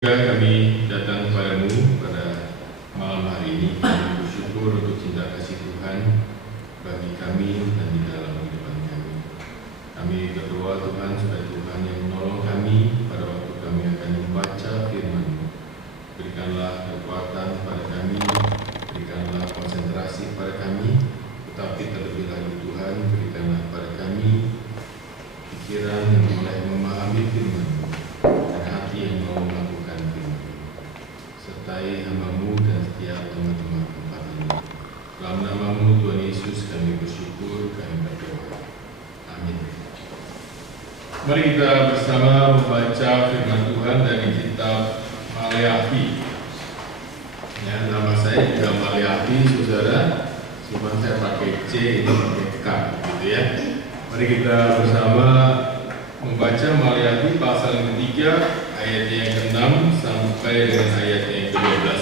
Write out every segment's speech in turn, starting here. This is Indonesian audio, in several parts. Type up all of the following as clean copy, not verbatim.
Kami datang kepadamu pada malam hari ini. Kami bersyukur untuk cinta kasih Tuhan bagi kami dan di dalam kehidupan kami. Kami berdoa Tuhan supaya Tuhan yang menolong kami pada waktu kami akan membaca firman-Mu. Berikanlah kekuatan pada kami, berikanlah konsentrasi pada kami, tetapi terlebih lagi Tuhan, berikanlah pada kami pikiran yang boleh memahami firman-Mu dan hati yang mau melakukan. Sertai hamba-Mu dan setiap teman-teman tempat ini. Dalam nama-Mu Tuhan Yesus kami bersyukur, kami berdoa. Amin. Mari kita bersama membaca firman Tuhan dari kitab Maleakhi. Ya, nama saya juga Maleakhi, saudara. Cuma saya pakai C, ini pakai K, gitu ya. Mari kita bersama membaca Maleakhi pasal yang ketiga, ayat yang ke-6 sampai dengan ayat yang ke-12.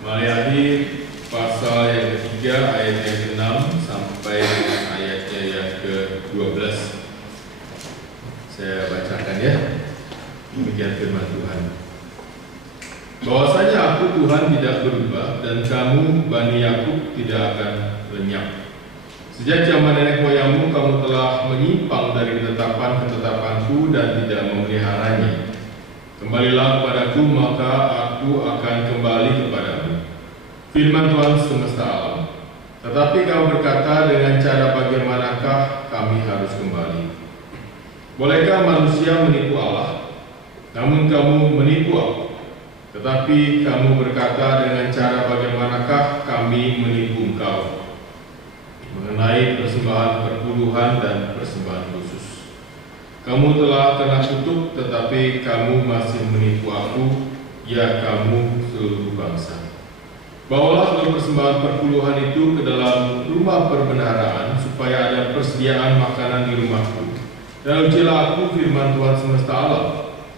Maleakhi pasal yang ketiga, ayat yang ke-6 sampai dengan ayatnya yang ke-12. Saya bacakan ya. Demikian firman Tuhan. Bahwasanya aku Tuhan tidak berubah dan kamu Bani Yakub tidak akan lenyap. Sejak zaman nenek moyangmu kamu telah menyimpang dari ketetapan-ketetapanku dan tidak memeliharanya. Kembalilah kepadaku, maka aku akan kembali kepadamu. Firman Tuhan semesta alam. Tetapi kamu berkata, dengan cara bagaimanakah kami harus kembali? Bolehkah manusia menipu Allah? Namun kamu menipu aku. Tetapi kamu berkata, dengan cara bagaimanakah kami menipu engkau? Mengenai persembahan perpuluhan dan persembahan khusus. Kamu telah kena kutuk, tetapi kamu masih menipu aku, ya kamu seluruh bangsa. Bawalah seluruh persembahan perpuluhan itu ke dalam rumah perbendaharaan, supaya ada persediaan makanan di rumahku. Dan ujilah aku firman Tuhan semesta alam.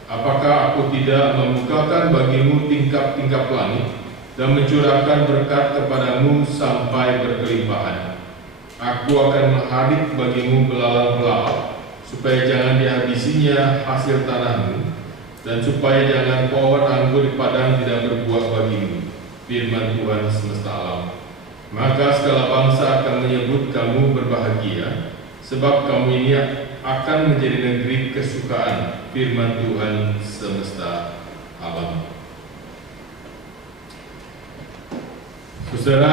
Apakah aku tidak membukakan bagimu tingkap-tingkap langit, dan mencurahkan berkat kepadamu sampai berkelimpahan? Aku akan menghadik bagimu belalang-belalang, supaya jangan dihabisinya hasil tanahmu, dan supaya jangan pohon anggur di padang tidak berbuah bagimu. Firman Tuhan semesta alam. Maka segala bangsa akan menyebut kamu berbahagia, sebab kamu ini akan menjadi negeri kesukaan. Firman Tuhan semesta alam. Saudara,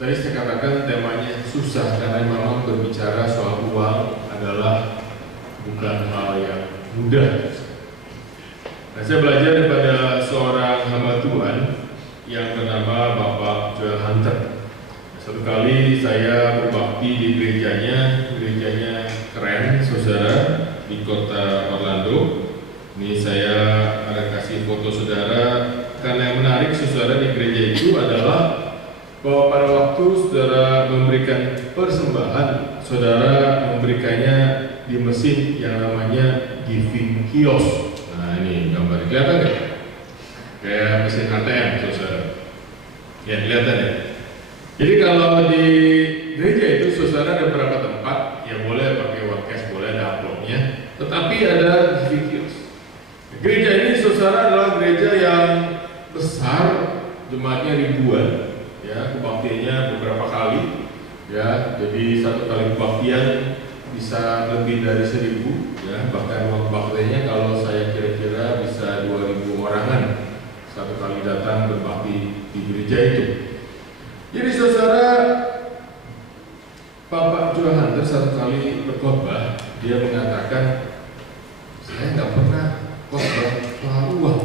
tadi saya katakan temanya susah karena memang berbicara soal uang adalah bukan hal yang mudah. Nah, saya belajar daripada seorang hamba Tuhan yang bernama Bapak Joel Hunter. Satu kali saya berbakti di gerejanya keren, saudara, di kota Orlando. Ini saya ada kasih foto saudara, karena yang menarik saudara di gereja itu adalah bahwa pada waktu saudara memberikan persembahan, saudara memberikannya di mesin yang namanya giving kiosk. Nah, ini gambar kelihatan nggak? Kayak mesin ATM, saudara. Ya, kelihatan ya. Jadi kalau di gereja itu saudara ada beberapa tempat yang boleh pakai uang cash, boleh ada amplopnya, tetapi ada giving kiosk. Gereja ini saudara adalah gereja yang besar, jemaatnya ribuan. Ya, kebaktiannya beberapa kali, ya, jadi satu kali kebaktian bisa lebih dari 1.000, ya, bahkan uang kebaktiannya kalau saya kira-kira bisa 2.000 orangan satu kali datang berbakti di gereja itu. Jadi saudara, Bapak Joel Hunter satu kali berkhotbah, dia mengatakan, saya nggak pernah khotbah soal uang.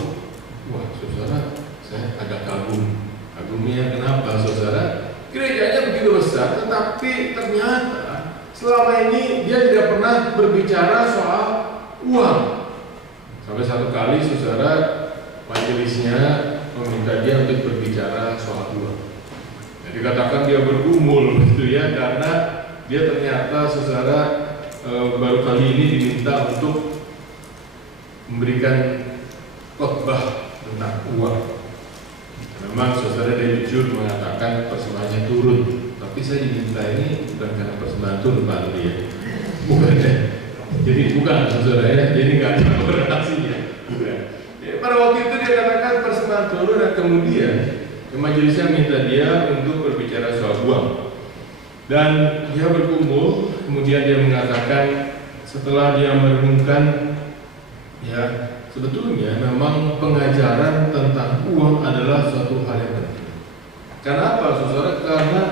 Wah, saudara, saya agak kagum. Kagumnya kenapa, saudara? Gerejanya begitu besar, tetapi ternyata selama ini dia tidak pernah berbicara soal uang. Sampai satu kali, saudara, majelisnya meminta dia untuk berbicara soal uang. Jadi katakan dia bergumul, gitu ya, karena dia ternyata, saudara, baru kali ini diminta untuk memberikan khotbah tentang uang. Memang saudara dia jujur mengatakan persembahannya turun, tapi saya diminta ini bukan karena persembahan turun, Pak Andri, ya. Bukan ya. Jadi bukan saudara ya, jadi nggak ada korelasinya. Bukan. Ya, pada waktu itu dia katakan persembahan telur dan kemudian majelisnya minta dia untuk berbicara soal uang. Dan dia berkumpul, kemudian dia mengatakan setelah dia merenungkan, ya sebetulnya memang pengajaran tentang uang adalah suatu hal yang penting. Karena apa, saudara? Karena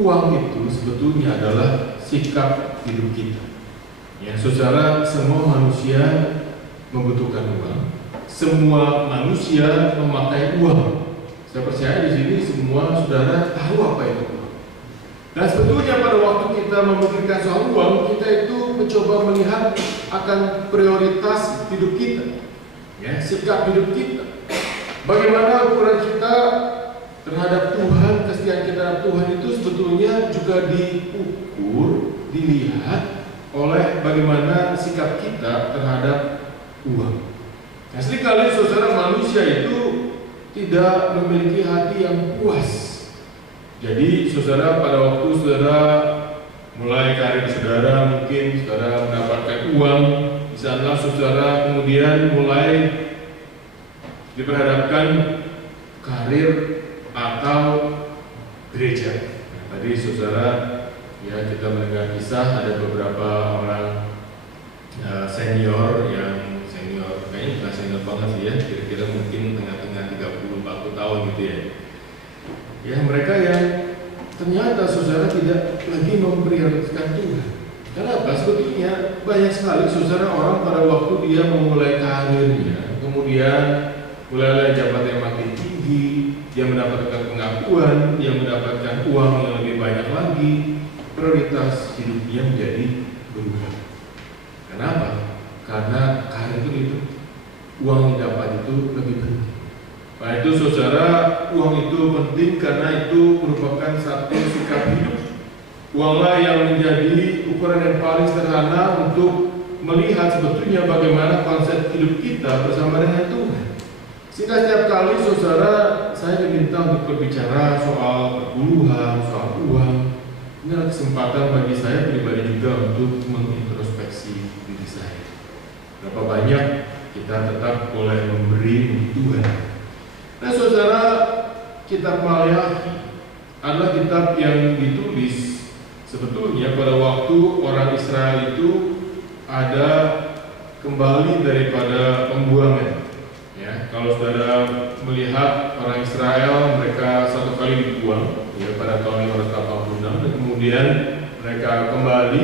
uang itu sebetulnya adalah sikap hidup kita. Ya, saudara, semua manusia membutuhkan uang. Semua manusia memakai uang. Saya percaya di sini semua saudara tahu apa itu uang. Dan sebetulnya pada waktu kita memikirkan soal uang, kita itu mencoba melihat akan prioritas hidup kita, ya, sikap hidup kita. Bagaimana ukuran kita terhadap Tuhan, kesetiaan kita terhadap Tuhan itu sebetulnya juga diukur, dilihat oleh bagaimana sikap kita terhadap uang. Nah, seringkali saudara, manusia itu tidak memiliki hati yang puas. Jadi saudara, pada waktu saudara mulai karir saudara, mungkin saudara mendapatkan uang, di sana saudara kemudian mulai diperhadapkan karir atau gereja. Nah, tadi saudara, ya kita mendengar kisah ada beberapa orang senior yang senior, kayaknya bukan senior banget sih ya, kira-kira mungkin tengah-tengah 30-40 tahun gitu ya. Ya, mereka yang ternyata saudara tidak lagi memprioritaskan Tuhan. Kenapa? Sebetulnya banyak sekali saudara orang pada waktu dia memulai karirnya, kemudian mulai jabatan yang makin tinggi, dia mendapatkan pengakuan, dia mendapatkan uang yang lebih banyak lagi, prioritas hidupnya menjadi berubah. Kenapa? Karena karir itu uang yang dapat itu lebih penting. Nah, itu saudara, uang itu penting karena itu merupakan satu sikap hidup. Uanglah yang menjadi ukuran yang paling sederhana untuk melihat sebetulnya bagaimana konsep hidup kita bersama dengan Tuhan. Sehingga setiap kali saudara, saya diminta untuk berbicara soal perpuluhan, soal uang, ini adalah kesempatan bagi saya pribadi juga untuk mengintrospeksi diri saya. Berapa banyak kita tetap boleh memberi untuk Tuhan. Nah saudara, kitab Maleakhi adalah kitab yang ditulis sebetulnya pada waktu orang Israel itu ada kembali daripada pembuangan. Ya, kalau saudara melihat orang Israel, mereka satu kali dibuang ya pada tahun 586 dan kemudian mereka kembali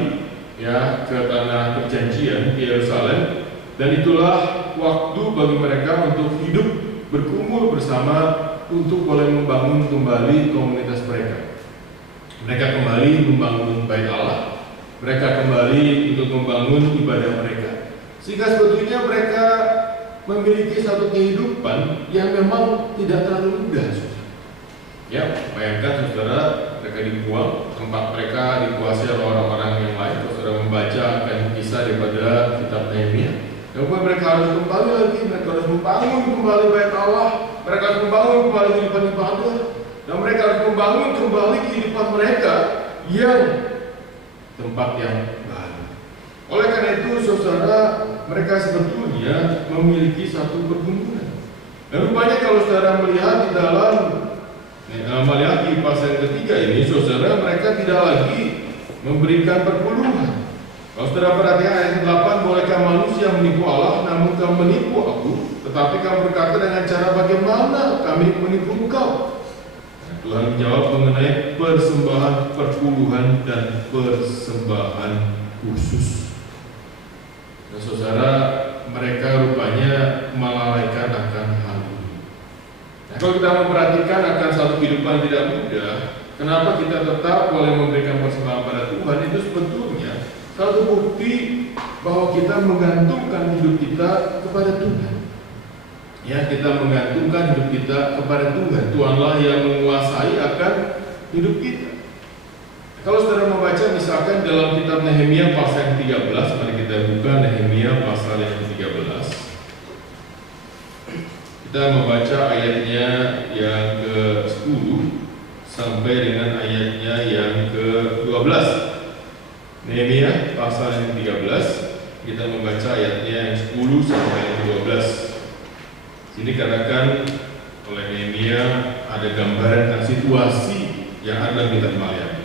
ya ke tanah perjanjian di Yerusalem, dan itulah waktu bagi mereka untuk hidup berkumpul bersama untuk boleh membangun kembali komunitas mereka. Mereka kembali membangun bait Allah, mereka kembali untuk membangun ibadah mereka. Sehingga sebetulnya mereka memiliki satu kehidupan yang memang tidak terlalu mudah. Ya, bayangkan saudara, mereka dibuang, tempat mereka dikuasai oleh orang-orang yang lain. Kalau saudara membaca akan kisah daripada kitab Nehemia, kemudian mereka harus kembali lagi, mereka harus membangun kembali bait Allah, mereka harus membangun kembali kehidupan ibadah, dan mereka harus membangun kembali kehidupan mereka yang tempat yang baru. Oleh karena itu, saudara, mereka sebetulnya memiliki satu pergumulan. Dan rupanya kalau saudara melihat di dalam Maleakhi pasal yang ketiga ini, saudara, mereka tidak lagi memberikan perpuluhan. Kalau saudara perhatikan ayat 8, bolehkah manusia menipu Allah, namun kamu menipu aku, tetapi kamu berkata dengan cara bagaimana kami menipu engkau? Nah, Tuhan menjawab mengenai persembahan perpuluhan dan persembahan khusus. Nah, saudara, mereka rupanya melalaikan akan hal ini. Nah, kalau kita memperhatikan akan satu kehidupan tidak mudah, kenapa kita tetap boleh memberikan persembahan pada Tuhan, itu sebetulnya satu bukti bahwa kita menggantungkan hidup kita kepada Tuhan. Ya, kita menggantungkan hidup kita kepada Tuhan. Tuhanlah yang menguasai akan hidup kita. Kalau saudara membaca misalkan dalam kitab Nehemia pasal yang 13, mari kita buka Nehemia pasal yang 13. Kita membaca ayatnya yang ke-10 sampai dengan ayatnya yang ke-12. Nehemia pasal yang 13 kita membaca ayatnya yang 10 sampai yang 12. Sini katakan oleh Nehemia ada gambaran tentang situasi yang ada dalam kitab Maliaki.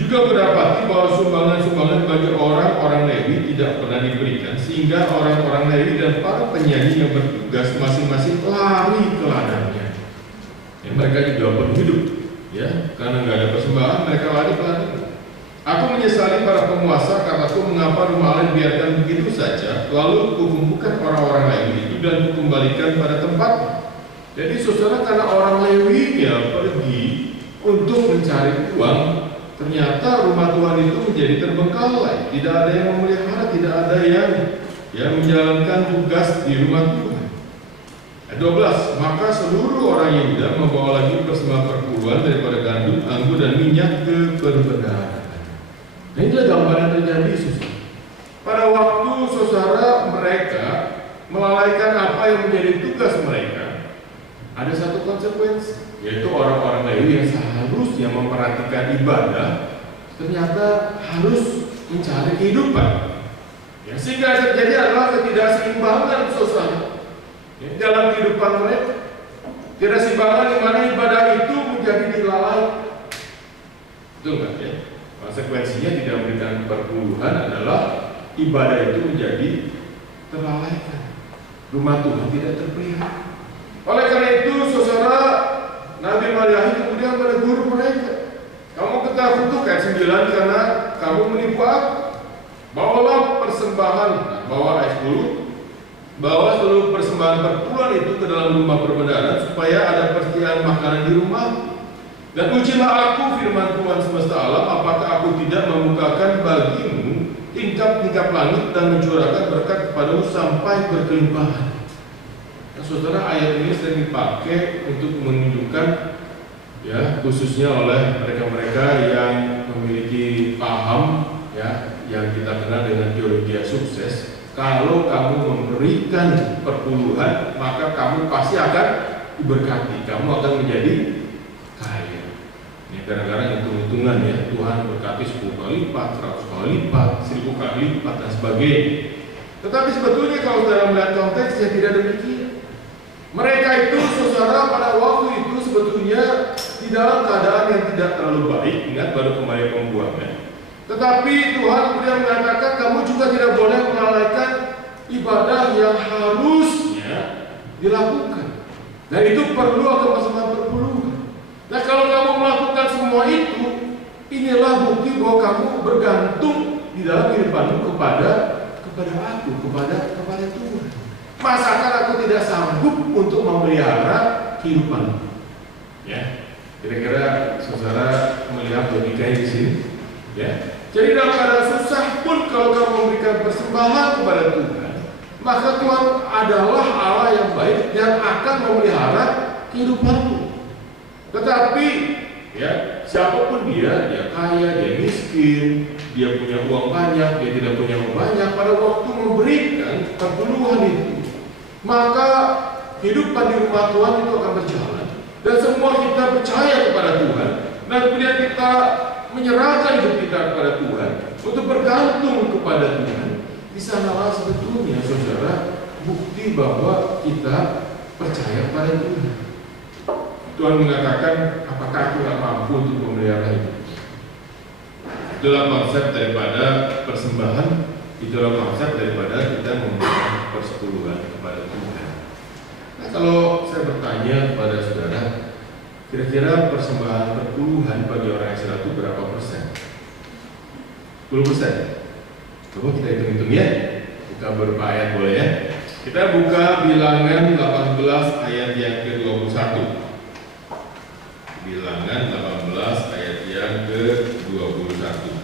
Juga berdapati bahwa sumbangan-sumbangan bagi orang-orang Lewi tidak pernah diberikan, sehingga orang-orang Lewi dan para penyanyi yang bertugas masing-masing lari ke ladangnya. Ya, mereka juga perlu hidup, ya, karena nggak ada persembahan, mereka lari ke ladangnya. Aku menyesali para penguasa, kataku, mengapa rumah Allah dibiarkan begitu saja, lalu kukumpulkan orang-orang Lewi itu dan kukembalikan pada tempatnya. Jadi saudara, karena orang Lewinya pergi untuk mencari uang, ternyata rumah Tuhan itu menjadi terbengkalai. Tidak ada yang memelihara, tidak ada yang menjalankan tugas di rumah Tuhan. Ayat 12, maka seluruh orang Yehuda membawa lagi persembahan perpuluhan daripada gandum, anggur dan minyak ke perbendaharaan. Nah, inilah gambaran yang terjadi, saudara. Pada waktu saudara mereka melalaikan apa yang menjadi tugas mereka, ada satu konsekuensi, yaitu orang-orang Lewi yang seharusnya memperhatikan ibadah ternyata harus mencari kehidupan. Ya, sehingga yang terjadi adalah ketidakseimbangan sosial dalam kehidupan mereka. Ketidakseimbangan di mana ibadah itu menjadi dilalaikan. Betul nggak ya? Konsekuensinya tidak memberikan perpuluhan adalah ibadah itu menjadi terlalaikan. Rumah Tuhan tidak terpelihara. Oleh karena itu, saudara, Nabi Maliaki kemudian menegur mereka. Kamu ketakutan ayat 9 karena kamu menipu aku. Bawalah persembahan, bawa ayat 10. Bawa seluruh persembahan perpuluhan itu ke dalam rumah perbendaharaan supaya ada persediaan makanan di rumah. Dan ujilah aku, firman Tuhan semesta alam, apakah aku tidak membukakan bagimu tingkap-tingkap langit dan mencurahkan berkat kepadamu sampai berkelimpahan. Nah, saudara, ayat ini sering dipakai untuk menunjukkan, ya, khususnya oleh mereka-mereka yang memiliki paham, ya, yang kita kenal dengan teologi sukses. Kalau kamu memberikan perpuluhan, maka kamu pasti akan diberkati, kamu akan menjadi kaya. Ini kadang-kadang hitung-hitungan, ya, Tuhan berkati 10 kali lipat, 100 kali lipat, 1000 kali lipat dan sebagainya. Tetapi sebetulnya kalau saudara melihat konteksnya tidak demikian. Mereka itu, saudara, pada waktu itu sebetulnya di dalam keadaan yang tidak terlalu baik. Ingat, baru kembali pembuangan. Tetapi Tuhan kemudian mengatakan kamu juga tidak boleh melalaikan ibadah yang harusnya dilakukan. Dan itu perlu akan persembahan perpuluhan. Nah, kalau kamu melakukan semua itu, inilah bukti bahwa kamu bergantung di dalam kehidupanmu kepada aku, kepada Tuhan. Masakan aku tidak sanggup untuk memelihara kehidupan? Ya, kira-kira saudara melihat logikanya di sini. Ya, jadi dalam keadaan susah pun kalau kamu memberikan persembahan kepada Tuhan, maka Tuhan adalah Allah yang baik dan akan memelihara kehidupanmu. Tetapi, ya, siapapun dia kaya, dia miskin, dia punya uang banyak, dia tidak punya uang banyak, pada waktu memberikan perpuluhan itu, maka kehidupan di rumah Tuhan itu akan berjalan. Dan semua kita percaya kepada Tuhan, dan kemudian kita menyerahkan hidup kita kepada Tuhan untuk bergantung kepada Tuhan. Di sanalah sebetulnya, saudara, bukti bahwa kita percaya pada Tuhan. Tuhan mengatakan, apakah aku tidak mampu untuk memelihara itu? Itulah konsep daripada persembahan. Itulah konsep daripada kita memberikan persepuluhan kepada Tuhan. Nah, kalau saya bertanya kepada saudara, kira-kira persembahan perpuluhan bagi orang Israel itu berapa persen? 10%. Coba kita hitung-hitung ya. Buka beberapa ayat boleh ya. Kita buka Bilangan 18 ayat yang ke-21. Bilangan 18 ayat yang ke-21.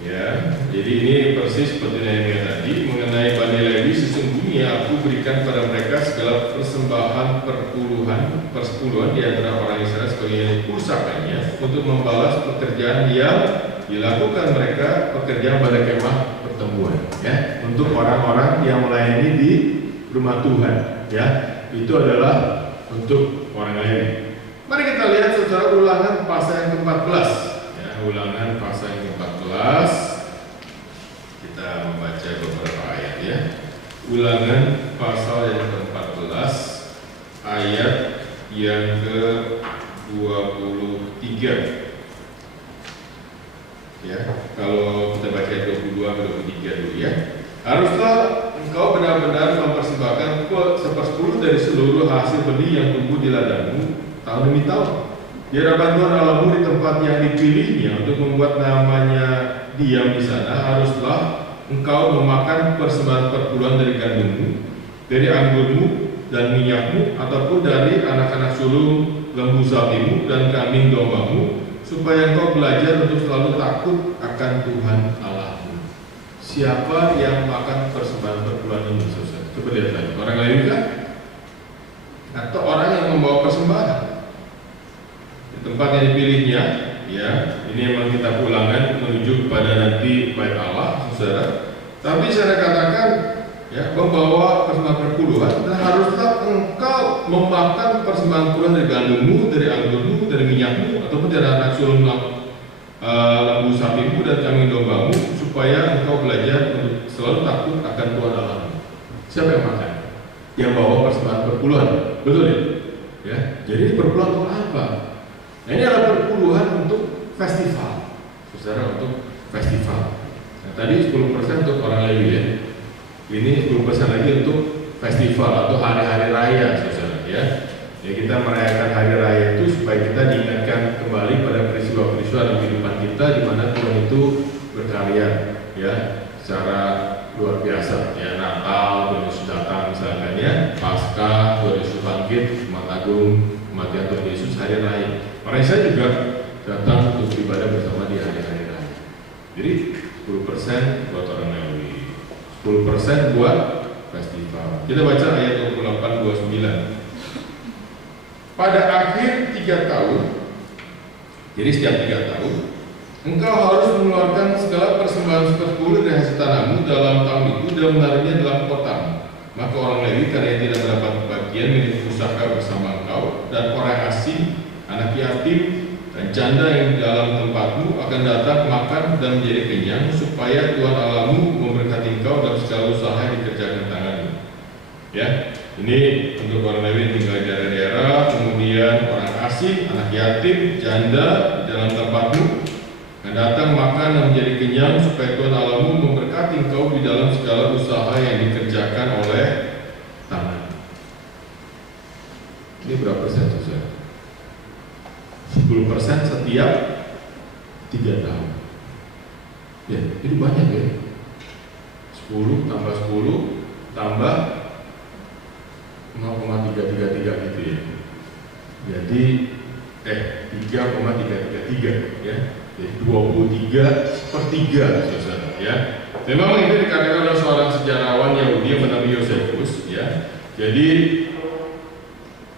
Ya, jadi ini persis seperti Nehemia tadi mengenai Bani Lewi, sesungguhnya aku berikan pada mereka segala persembahan persepuluhan di antara orang Israel sebagai pusakanya untuk membalas pekerjaan yang dilakukan mereka, pekerjaan pada kemah pertemuan, ya, untuk orang-orang yang melayani di rumah Tuhan, ya, itu adalah untuk orang Lewi. Mari kita lihat saudara Ulangan pasal yang ke-14. Ulangan pasal yang ke-14. Kita membaca beberapa ayat ya. Ulangan pasal yang ke-14 ayat yang ke-23. Ya, kalau kita baca 22 ke 23 dulu ya. Haruslah engkau benar-benar mempersembahkan 1/10 dari seluruh hasil benih yang tumbuh di ladangmu tahun demi tahun. Di hadapan Tuhan Allahmu di tempat yang dipilihnya untuk membuat namanya diam di sana, haruslah engkau memakan persembahan perpuluhan dari gandummu, dari anggurmu dan minyakmu, ataupun dari anak-anak sulung lembu sapimu dan kambing dombamu, supaya engkau belajar untuk selalu takut akan Tuhan Allahmu. Siapa yang makan persembahan perpuluhan ini, saudara? Coba lihat lagi. Orang Lewi kan? Atau orang yang membawa persembahan? Di tempat yang dipilihnya, ya, ini memang kita Ulangan menuju kepada nanti bait Allah, saudara. Tapi saya katakan, ya, membawa persembahan perpuluhan, dan haruslah engkau memakan persembahan perpuluhan dari gandummu, dari anggurmu, dari minyakmu, ataupun dari anak sulung lembu sapimu dan kambing dombamu, supaya engkau belajar untuk selalu takut akan Tuhan Allahmu. Siapa yang makan? Yang bawa persembahan perpuluhan, betul ya? Ya, jadi perpuluhan untuk apa? Nah, ini adalah perpuluhan untuk festival, saudara, untuk festival. Nah, tadi 10% untuk orang Lewi ya. Ini 10% lagi untuk festival atau hari-hari raya, saudara ya. Ya, kita merayakan hari raya itu supaya kita diingatkan kembali pada peristiwa-peristiwa dalam kehidupan kita di mana Tuhan itu berkarya ya secara luar biasa. Ya, Natal, Tuhan Yesus datang misalkan ya, Paskah, Tuhan Yesus bangkit, Jumat Agung, kematian Tuhan Yesus, hari raya. Makanya saya juga datang untuk beribadah bersama di hari-hari raya. Jadi 10% buat orang Lewi, 10% buat festival. Kita baca ayat 28-29. Pada akhir 3 tahun, jadi setiap 3 tahun, engkau harus mengeluarkan segala persembahan 10 dari hasil tanahmu dalam tahun itu dan menaruhnya dalam kotamu. Maka orang Lewi karena tidak mendapat bagian milik pusaka bersama engkau, dan orang asing, anak yatim, dan janda yang di dalam tempatmu akan datang makan dan menjadi kenyang, supaya Tuhan Allahmu memberkati engkau dalam segala usaha yang dikerjakan tanganmu. Ya, ini untuk orang Lewi yang tinggal di daerah-daerah, kemudian orang asing, anak yatim, janda di dalam tempatmu akan datang makan dan menjadi kenyang, supaya Tuhan Allahmu memberkati engkau di dalam segala usaha yang dikerjakan oleh tangan. Ini berapa persen saudara? 10% setiap 3 tahun. Ya, itu banyak ya. 10 tambah 10 tambah 0,333 gitu ya. Jadi 3,333 ya. Jadi 23/3 saudara ya. Memang ini dikatakan oleh seorang sejarawan Yahudi yang bernama Yosefus ya. Jadi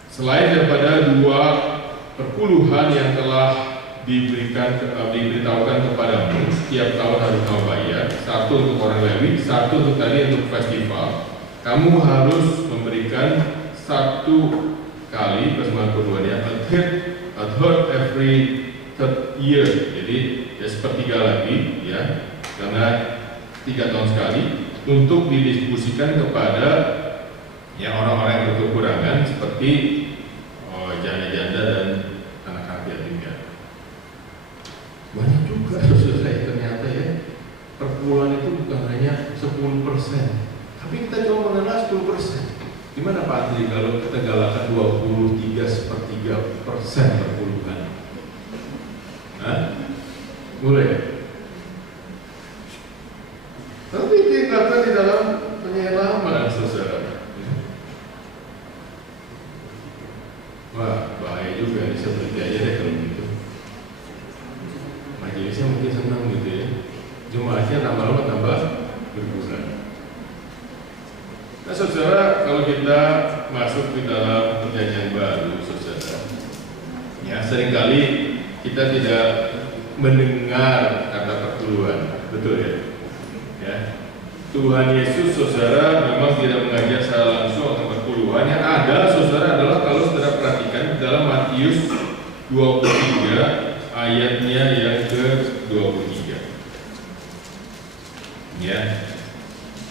selain daripada 2 perpuluhan yang telah diberitahukan kepadamu setiap tahun harus kau bayar, 1 untuk orang Lewi, 1 untuk tadi untuk festival. Kamu harus memberikan 1 kali persembahan perpuluhan ya, a third every third year. Jadi ya sepertiga lagi ya, karena 3 tahun sekali untuk didistribusikan kepada ya orang-orang yang berkekurangan seperti janda-janda dan anak-anak yatim ya. Banyak juga saudara ternyata ya, perpuluhan itu bukan hanya 10%, tapi kita cuma mengenal 10%. Gimana Pak Andri kalau kita galakan 23/3% perpuluhan? Hah? Boleh? Tapi diingatkan di dalam penyelaman saudara. Wah, bahaya juga nih, seperti aja deh kalau gitu. Majelisnya mungkin senang gitu ya. Jumlahnya lama-lama tambah berkurang. Nah saudara, kalau kita masuk di dalam perjanjian baru saudara, ya seringkali kita tidak mendengar kata perpuluhan, betul ya? Ya. Tuhan Yesus saudara memang tidak mengajar secara langsung tentang perpuluhan. Yang ada saudara adalah kalau saudara perhatikan dalam Matius 23 ayatnya yang ke-23. Ya.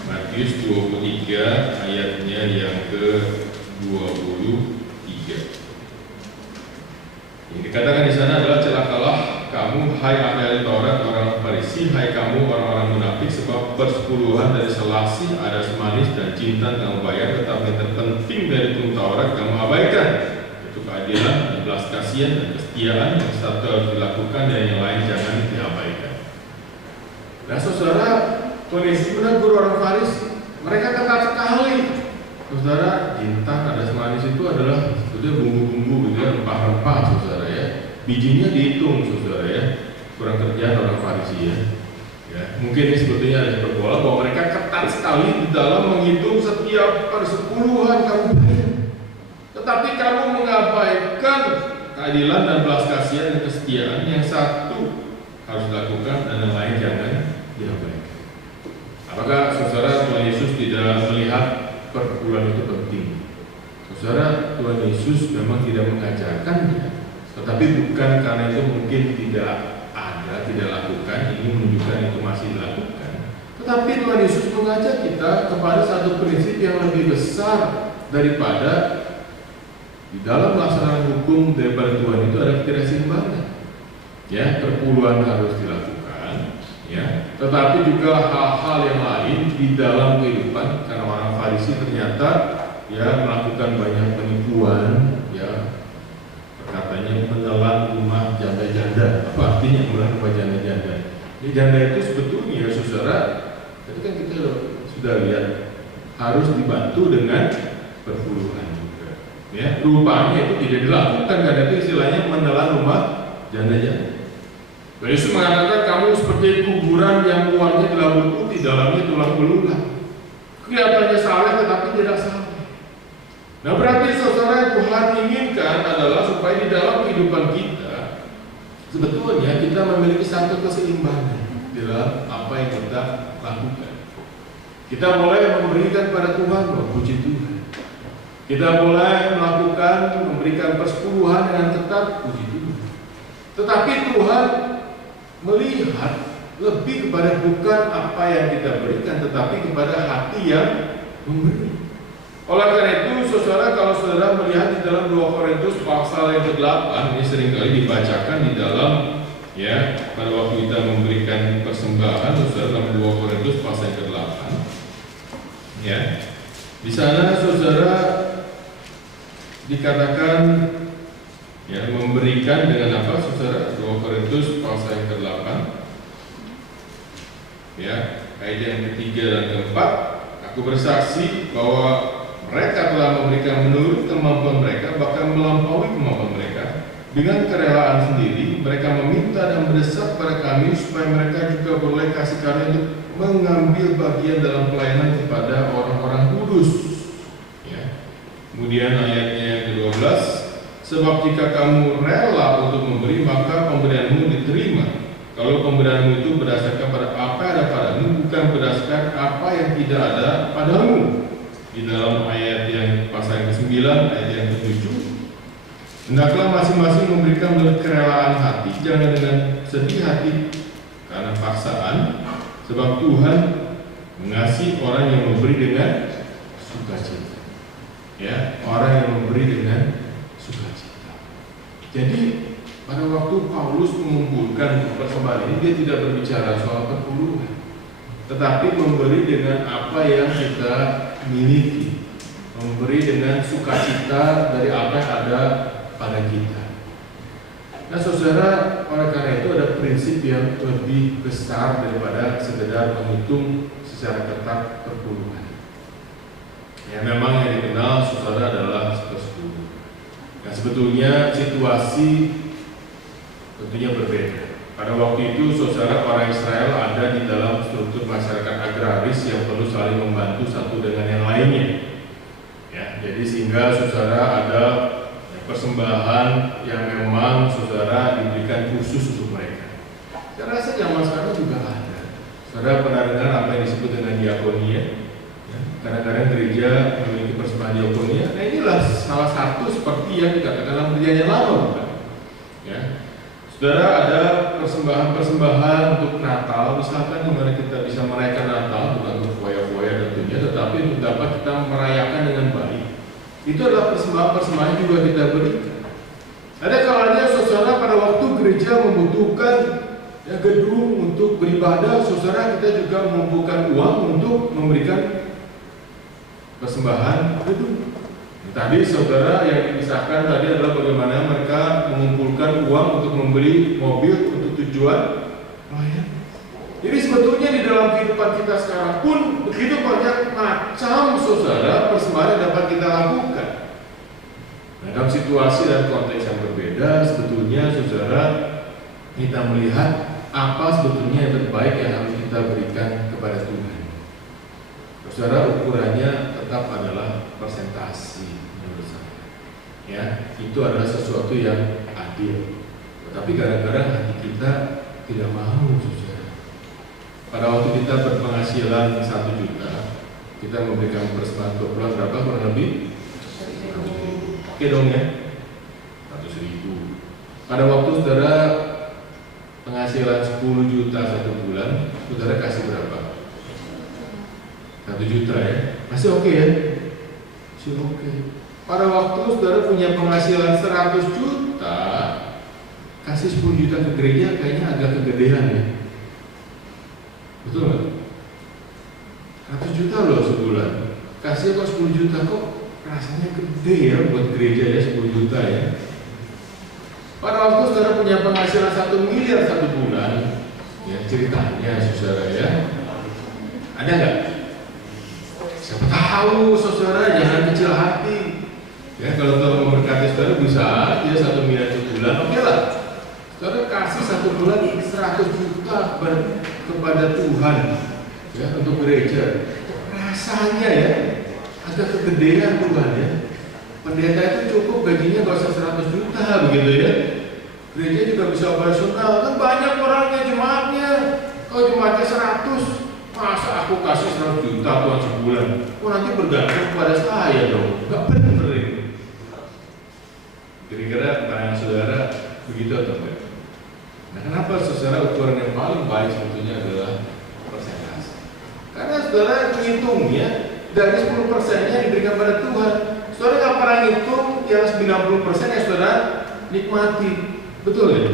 Matius 23 ayatnya yang ke-23. Yang dikatakan di sana adalah celakalah kamu hai ahli Taurat orang Farisi, hai kamu orang-orang munafik, sebab persepuluhan dari selasih, ada semanis dan cinta kamu bayar, tetapi yang terpenting dari hukum Taurat kamu abaikan, yaitu keadilan, belas kasihan dan kesetiaan, yang satu harus dilakukan dan yang lain jangan diabaikan. Nah saudara, Tuhan Yesus benar guru orang Farisi, mereka ketat sekali. Saudara, jintan ada semanis itu adalah sebetulnya bumbu-bumbu gitu ya, rempah-rempah saudara ya. Bijinya dihitung saudara ya. Kurang kerjaan orang Farisi ya. Ya, mungkin ini sebetulnya ada perbola bahwa mereka ketat sekali di dalam menghitung setiap persepuluhan kamu bayar. Tetapi kamu mengabaikan keadilan dan belas kasihan dan kesetiaan, yang satu harus dilakukan dan yang lain jangan diabaikan. Apakah saudara Tuhan Yesus tidak melihat perpuluhan itu penting? Saudara, Tuhan Yesus memang tidak mengajarkannya, tetapi bukan karena itu mungkin tidak ada, tidak lakukan, ini menunjukkan itu masih dilakukan. Tetapi Tuhan Yesus mengajak kita kepada satu prinsip yang lebih besar daripada di dalam pelaksanaan hukum daripada Tuhan itu ada ketidakseimbangan. Ya, perpuluhan harus dilakukan, ya. Tetapi juga hal-hal yang lain di dalam kehidupan, karena orang Farisi ternyata ya melakukan banyak penipuan, ya. Katanya menelan rumah janda-janda. Apa artinya menelan rumah janda-janda? Jadi janda itu sebetulnya saudara, tadi kan kita sudah lihat harus dibantu dengan perpuluhan juga. Ya, rupanya itu tidak dilakukan karena itu istilahnya menelan rumah janda-janda. Yesus mengatakan kamu seperti kuburan yang luarnya gelambir putih, dalamnya tulang belulang. Kelihatannya salah tetapi tidak salah. Nah berarti saudara, yang Tuhan inginkan adalah supaya di dalam kehidupan kita sebetulnya kita memiliki satu keseimbangan dalam apa yang kita lakukan. Kita mulai memberikan pada Tuhan, puji Tuhan. Kita mulai melakukan, memberikan persepuluhan dengan ketat, puji Tuhan. Tetapi Tuhan melihat lebih kepada bukan apa yang kita berikan, tetapi kepada hati yang memberi. Oleh karena itu, saudara, kalau saudara melihat di dalam 2 Korintus pasal yang ke-8, ini seringkali dibacakan di dalam, ya, pada waktu kita memberikan persembahan, saudara, dalam 2 Korintus pasal yang ke-8, ya, di sana saudara dikatakan, ya, memberikan dengan apa, saudara? 2 Korintus pasal yang ke-8, ya, ayat yang ke-3 dan ke-4, aku bersaksi bahwa mereka telah memberikan menurut kemampuan mereka, bahkan melampaui kemampuan mereka. Dengan kerelaan sendiri, mereka meminta dan mendesak pada kami supaya mereka juga boleh kasih karunia untuk mengambil bagian dalam pelayanan kepada orang-orang kudus. Ya. Kemudian ayatnya yang ke-12, sebab jika kamu rela untuk memberi, maka pemberianmu diterima. Kalau pemberianmu itu berdasarkan pada apa yang ada padamu, bukan berdasarkan apa yang tidak ada padamu. Di dalam ayat yang pasal yang ke-9, ayat yang ke-7, hendaklah masing-masing memberikan menurut kerelaan hati, jangan dengan sedih hati karena paksaan, sebab Tuhan mengasihi orang yang memberi dengan sukacita. Ya, orang yang memberi dengan sukacita. Jadi pada waktu Paulus mengumpulkan persembahan ini, dia tidak berbicara soal perpuluhan, tetapi memberi dengan apa yang kita miliki, memberi dengan sukacita dari apa yang ada pada kita. Nah saudara, oleh karena itu ada prinsip yang lebih besar daripada sekedar menghitung secara ketat perpuluhan. Ya memang yang dikenal saudara adalah sepersepuluh. Nah sebetulnya situasi tentunya berbeda. Pada waktu itu saudara, orang Israel ada di dalam struktur masyarakat agraris yang perlu saling membantu satu dengan yang lainnya. Ya, jadi sehingga saudara ada persembahan yang memang saudara diberikan khusus untuk mereka. Saya rasa zaman sekarang juga ada. Saudara pernah dengar apa yang disebut dengan diakonia? Ya, kadang-kadang gereja memiliki persembahan diakonia. Nah inilah salah satu seperti yang dikatakan dalam perjanjian lama, bukan? Ya. Saudara, ada persembahan-persembahan untuk Natal, misalkan dimana kita bisa merayakan Natal, bukan untuk foya-foya tentunya, tetapi untuk dapat kita merayakan dengan baik. Itu adalah persembahan-persembahan yang juga kita berikan. Ada kalanya saudara pada waktu gereja membutuhkan gedung untuk beribadah, saudara kita juga membutuhkan uang untuk memberikan persembahan gedung. Tadi saudara yang dikisahkan tadi adalah bagaimana mereka mengumpulkan uang untuk membeli mobil untuk tujuan pelayanan. Jadi sebetulnya di dalam kehidupan kita sekarang pun begitu banyak macam saudara persembahan yang dapat kita lakukan. Nah, dalam situasi dan konteks yang berbeda, sebetulnya saudara kita melihat apa sebetulnya yang terbaik yang harus kita berikan kepada Tuhan. Saudara, ukurannya tetap adalah persentase menurut saya. Ya, itu adalah sesuatu yang adil. Tetapi kadang-kadang hati kita tidak mau, saudara. Pada waktu kita berpenghasilan 1 juta, kita memberikan persembahan ke bulan berapa kurang lebih? 100.000. Oke dong ya? 100.000. Pada waktu saudara penghasilan 10 juta 1 bulan, saudara kasih berapa? 1 juta ya? Masih oke ya? Masih oke. Pada waktu saudara punya penghasilan 100 juta, kasih 10 juta ke gereja kayaknya agak kegedean ya? Betul nggak? 100 juta loh sebulan, kasih kok 10 juta, kok rasanya gede ya buat gereja ya 10 juta ya. Pada waktu saudara punya penghasilan 1 miliar 1 bulan, ya ceritanya saudara ya, ada nggak? Siapa tahu saudara, jangan kecil hati. Ya kalau Tuhan memberkati saudara bisa aja 1 miliar 1 bulan, oke lah. Saudara kasih 1 bulan 100 juta kepada Tuhan, ya untuk gereja. Rasanya ya agak kegedean Tuhan ya. Pendeta itu cukup gajinya gak usah 100 juta begitu ya. Gereja juga bisa operasional, kan banyak orangnya jemaatnya. Kalau jemaatnya 100, masa aku kasih 100 juta Tuhan sebulan? Oh nanti bergantung kepada saya dong. Gak bener ini. Kira-kira pandangan saudara begitu atau enggak? Nah kenapa saudara ukuran yang paling baik sebetulnya adalah persentase? Karena saudara menghitungnya dari 10%-nya diberikan pada Tuhan. Saudara nggak pernah ngitung yang 90% ya saudara nikmati, betul ya?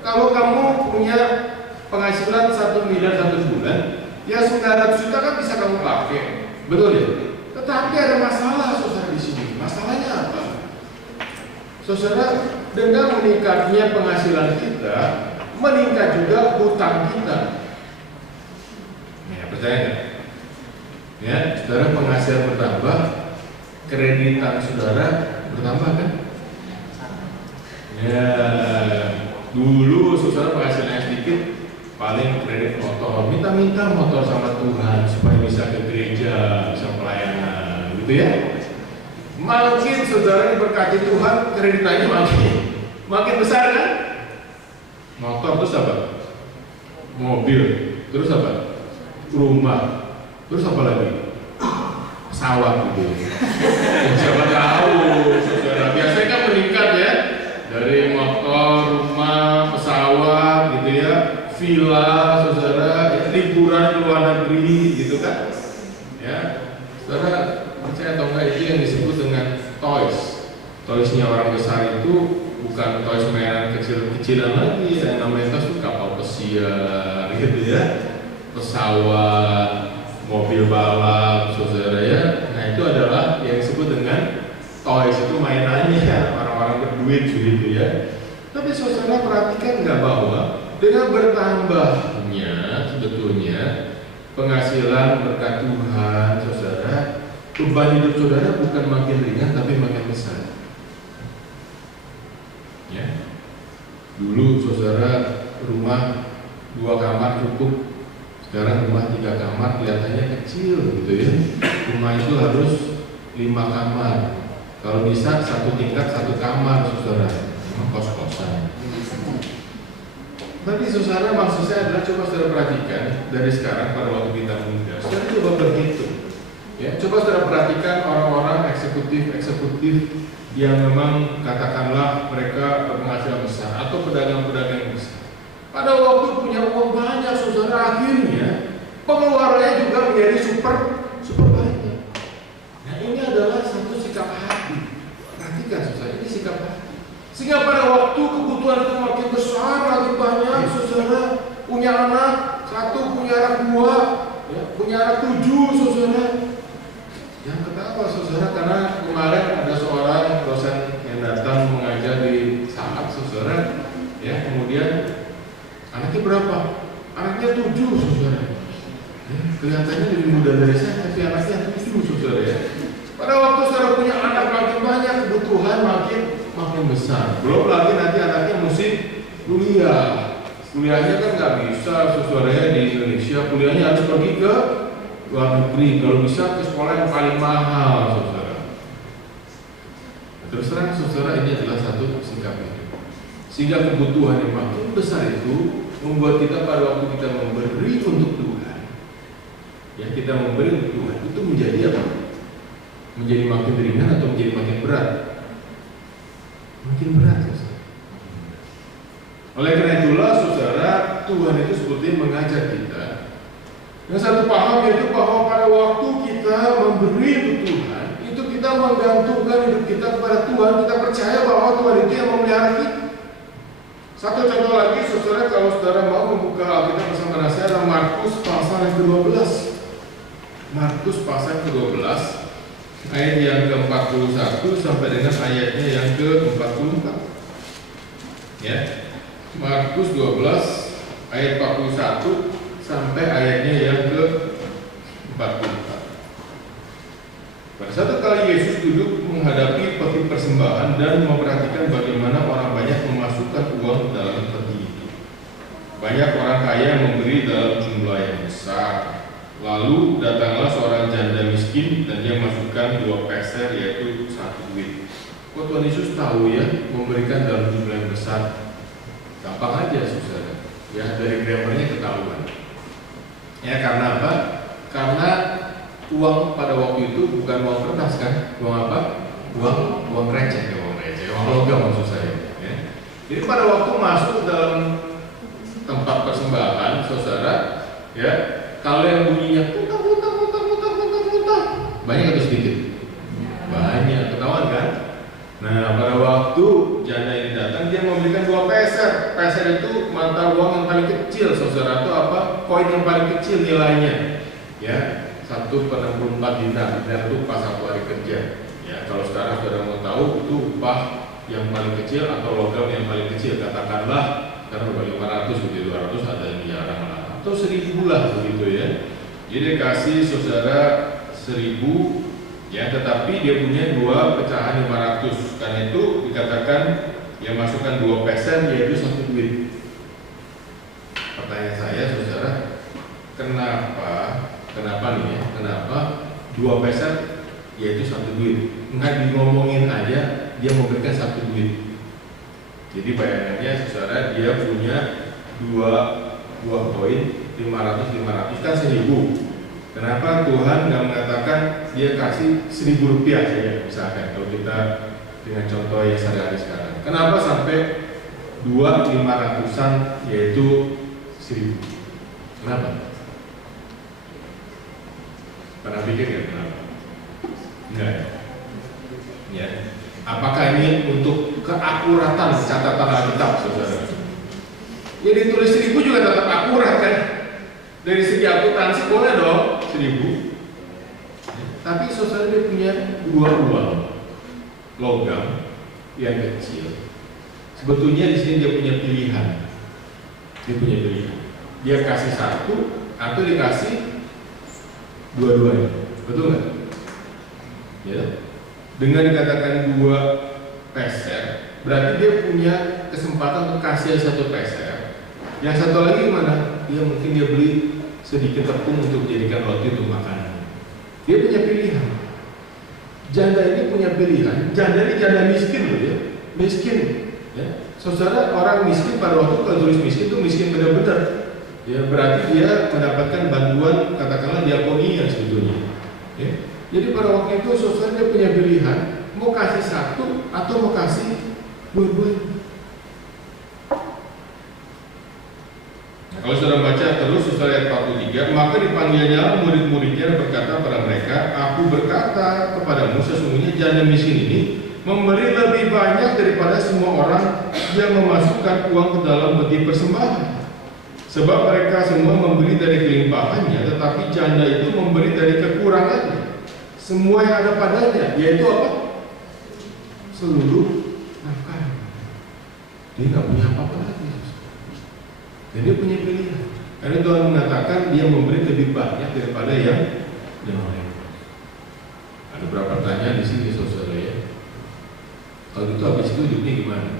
Kalau kamu punya penghasilan 1 miliar 1 bulan, ya 900 juta kan bisa kamu pakai, betul ya? Tetapi ada masalah saudara di sini. Masalahnya apa? Saudara, dengan meningkatnya penghasilan kita, meningkat juga hutang kita. Ya, percaya nggak? Ya, saudara penghasilan bertambah, kreditan saudara bertambah kan? Ya, dulu saudara penghasilannya sedikit, paling kredit motor, minta motor sama Tuhan supaya bisa ke gereja, bisa pelayanan, gitu ya. Makin saudara diberkati Tuhan, kreditannya makin besar kan? Motor terus apa? Mobil, terus apa? Rumah, terus apa lagi? Pesawat gitu. Siapa tahu, saudara. Biasanya kan meningkat ya, dari motor, rumah, pesawat, gitu ya, villa, saudara, ya, liburan ke luar negeri, gitu kan? Ya, saudara, percaya atau enggak itu yang disebut dengan toys. Toysnya orang besar itu bukan toys mainan kecil-kecilan lagi, yang namanya toys itu kapal pesiar, gitu ya, pesawat, mobil balap, saudara ya. Nah itu adalah yang disebut dengan toys, itu mainannya orang-orang berduit gitu ya. Tapi saudara perhatikan nggak bahwa dengan bertambahnya sebetulnya penghasilan berkat Tuhan, saudara, beban hidup saudara bukan makin ringan tapi makin besar. Ya, dulu saudara rumah 2 kamar cukup. Sekarang rumah 3 kamar kelihatannya kecil gitu ya. Rumah itu harus 5 kamar. Kalau bisa 1 tingkat 1 kamar saudara. Memang kos-kosan. Tapi saudara, maksud saya adalah coba saudara perhatikan dari sekarang pada waktu kita muda. Saudara coba berhitung. Ya, coba saudara perhatikan orang-orang eksekutif yang memang katakanlah mereka berpenghasilan besar atau pedagang-pedagang yang besar. Pada waktu punya uang banyak, saudara, akhirnya pengeluarannya juga menjadi super banyak. Nah, ini adalah satu sikap hati. Perhatikan saudara, ini sikap hati. Sehingga pada waktu kebutuhan itu makin besar, makin banyak, saudara punya anak satu, punya anak dua, ya, punya anak 7, saudara. Yang ketawa, saudara, karena kemarin ada seorang dosen yang datang mengajar di saat, saudara, ya, kemudian anaknya berapa? Anaknya 7, saudara. Kelihatannya lebih muda dari saya, tapi anaknya 7, saudara, ya. Pada waktu saudara punya anak makin banyak, kebutuhan makin besar. Belum lagi nanti anaknya mesti kuliah. Kuliahnya kan nggak bisa, saudara, di Indonesia. Kuliahnya harus pergi ke luar negeri. Kalau bisa ke sekolah yang paling mahal, saudara. Terus terang, saudara, ini adalah satu sikap itu. Sehingga kebutuhan yang makin besar itu membuat kita pada waktu kita memberi untuk Tuhan, ya, kita memberi untuk Tuhan itu menjadi apa? Menjadi makin ringan atau menjadi makin berat? Makin berat, saudara. Oleh karena itulah, saudara, Tuhan itu seperti mengajak kita. Yang satu paham yaitu bahwa pada waktu kita memberi untuk Tuhan, itu kita menggantungkan hidup kita kepada Tuhan. Kita percaya bahwa Tuhan itu yang memelihara kita. Satu contoh lagi, saudara, kalau saudara mau membuka Alkitab bersama saya, adalah Markus pasal yang ke-12. Markus pasal ke-12 ayat yang ke-41 sampai dengan ayatnya yang ke-44. Ya. Markus 12 ayat 41 sampai ayatnya yang ke-44. Pada satu kali Yesus duduk menghadapi peti persembahan dan memperhatikan bagaimana orang banyak memasukkan uang dalam peti itu. Banyak orang kaya yang memberi dalam jumlah yang besar. Lalu datanglah seorang janda miskin dan dia masukkan 2 peser, yaitu 1 duit. Kok Tuhan Yesus tahu, ya, memberikan dalam jumlah yang besar? Gampang aja, saudara. Ya, dari grammarnya ketahuan. Ya, karena apa? Karena uang pada waktu itu bukan uang kertas, kan? Uang apa? Uang receh, uang logam maksud saya. Ya. Jadi pada waktu masuk dalam tempat persembahan, saudara, ya, kalau yang bunyinya putar, banyak atau sedikit? Banyak, ketahuan kan? Nah, pada waktu janda ini datang, dia memberikan 2 peser. Peser itu mata uang yang paling kecil, saudara, itu apa? Koin yang paling kecil nilainya. Ya, 1/64 dinar. Dinar itu pas 1 hari kerja. Ya, kalau sekarang saudara mau tahu, itu upah yang paling kecil atau logam yang paling kecil. Katakanlah, karena 500, 200 ada yang jarang lah. Atau 1000 lah, begitu ya. Jadi kasih saudara 1000. Ya, tetapi dia punya 2 pecahan 500. Karena itu dikatakan yang masukkan 2 peser, yaitu 1 duit. Pertanyaan saya, saudara, kenapa nih ya? Kenapa 2 peser yaitu 1 duit? Nggak ngomongin aja, dia memberikan 1 duit. Jadi bayangannya, saudara, dia punya 2 koin 500 kan 1000. Kenapa Tuhan nggak mengatakan dia kasih 1000 rupiah saja, misalkan, kalau kita dengan contoh yang sehari-hari sekarang? Kenapa sampai 2.500-an yaitu 1000? Kenapa? Pernah pikir ya kenapa? Enggak ya? Apakah ini untuk keakuratan catatan Alkitab, saudara? Ya, ditulis 1000 juga tetap akurat, kan? Dari segi akuntansi boleh dong 1000. Tapi saudara, dia punya 2 uang logam yang kecil. Sebetulnya di sini dia punya pilihan. Dia kasih 1 atau dikasih dua-duanya. Betul nggak? Ya. Dengan dikatakan 2 peser, berarti dia punya kesempatan untuk kasih 1 peser. Yang satu lagi gimana? Dia mungkin dia beli sedikit tepung untuk dijadikan roti untuk makan. Dia punya pilihan. Janda ini punya pilihan. Janda ini janda miskin loh, ya. Miskin, ya. Saudara, orang miskin pada waktu kalau tulis miskin itu miskin benar-benar. Ya, berarti dia mendapatkan bantuan, katakanlah diakonia sebetulnya. Ya. Jadi pada waktu itu saudara, dia punya pilihan. mau kasih satu atau mau kasih dua-duanya. Nah, kalau saudara baca terus ayat 43, maka dipanggilnya murid-muridnya berkata pada mereka, aku berkata kepadamu sesungguhnya janda miskin ini memberi lebih banyak daripada semua orang yang memasukkan uang ke dalam peti persembahan. Sebab mereka semua memberi dari kelimpahannya, tetapi janda itu memberi dari kekurangannya, semua yang ada padanya, yaitu apa? Seluruh nafkah. Dia nggak punya apa-apa lagi. Dan dia punya pilihan. Karena Tuhan mengatakan dia memberi lebih banyak daripada yang lain. Ada beberapa pertanyaan di sini, saudara ya. Kalau gitu habis itu hidupnya gimana?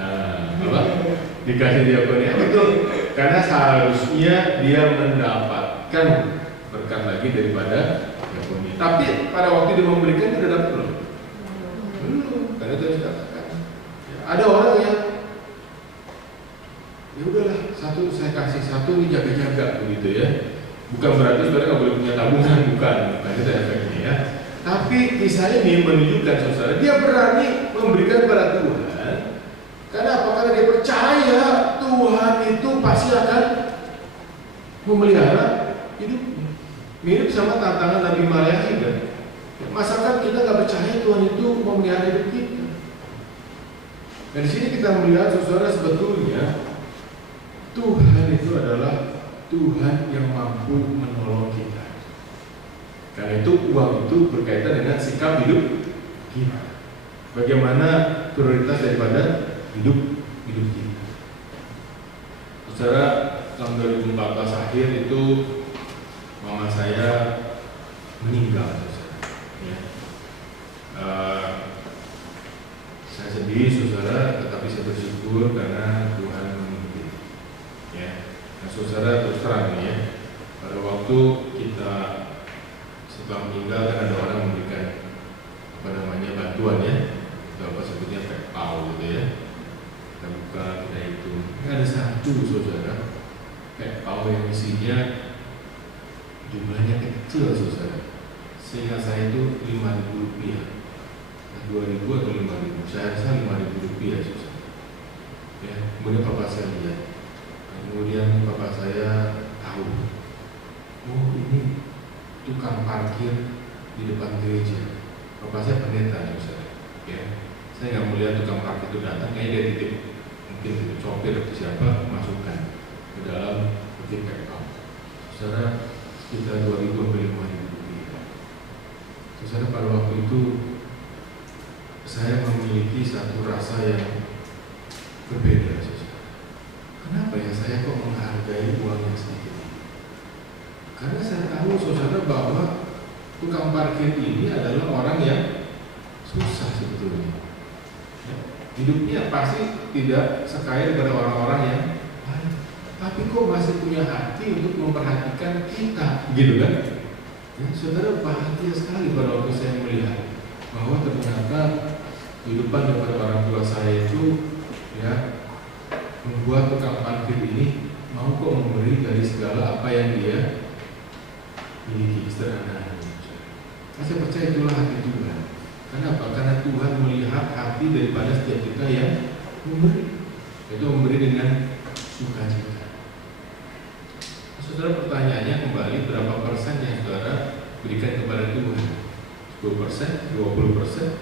Nah, apa? Dikasih diakonia itu karena seharusnya dia mendapatkan berkat lagi daripada diakonia. Tapi pada waktu dia memberikan dia dapat belum? Belum. Karena itu harus katakan. Ada orang yang ya udahlah, satu saya kasih, satu ini jaga-jaga begitu ya. Bukan berarti saudara nggak boleh punya tabungan, bukan itu efeknya ya. Tapi kisah ini menunjukkan saudara, dia berani memberikan pada Tuhan. Karena apa? Karena dia percaya Tuhan itu pasti akan memelihara hidupnya. Mirip sama tantangan Nabi Maleakhi kan. Masakan kita nggak percaya Tuhan itu memelihara hidup kita. Dan di sini kita melihat saudara sebetulnya Tuhan itu adalah Tuhan yang mampu menolong kita. Karena itu uang itu berkaitan dengan sikap hidup kita. Bagaimana prioritas daripada hidup kita. Saudara, tahun 2014 akhir itu mama saya meninggal. Ya. Saya sedih, saudara, tetapi saya bersyukur karena Tuhan memimpin. Ya. Nah, saudara terus terang ya, pada waktu kita setelah meninggal kan ada orang memberikan apa namanya bantuan ya, itu apa sebutnya PayPal gitu ya. Kita buka, kita hitung. Ada satu saudara PayPal yang isinya jumlahnya kecil saudara. Sehingga saya itu Rp5.000, 2.000 atau 5.000. Saya rasa Rp5.000 saudara. Ya, kemudian bapak saya lihat. Kemudian bapak saya tahu, oh ini tukang parkir di depan gereja. Bapak saya pendeta, saudara. Ya, saya nggak melihat tukang parkir itu datang, kayaknya dia titip, mungkin titip sopir atau siapa, masukkan ke dalam peti PayPal. Saudara, sekitar 2.000 sampai 5.000 rupiah. Saudara, pada waktu itu saya memiliki satu rasa yang berbeda, saudara. Kenapa ya saya kok menghargai uang yang sedikit? Karena saya tahu saudara bahwa tukang parkir ini adalah orang yang susah sebetulnya. Ya, hidupnya pasti tidak sekaya daripada orang-orang yang lain, tapi kok masih punya hati untuk memperhatikan kita, gitu kan? Ya, saudara bahagia sekali pada waktu saya melihat bahwa ternyata kehidupan daripada orang tua saya itu ya membuat tukang parkir ini mau kok memberi dari segala apa yang dia miliki sederhana. Saya percaya itulah hati Tuhan. Kenapa? Karena Tuhan melihat hati daripada setiap kita yang memberi. Itu memberi dengan sukacita. Saudara, pertanyaannya kembali, berapa persen yang saudara berikan kepada Tuhan? 10%, 20%,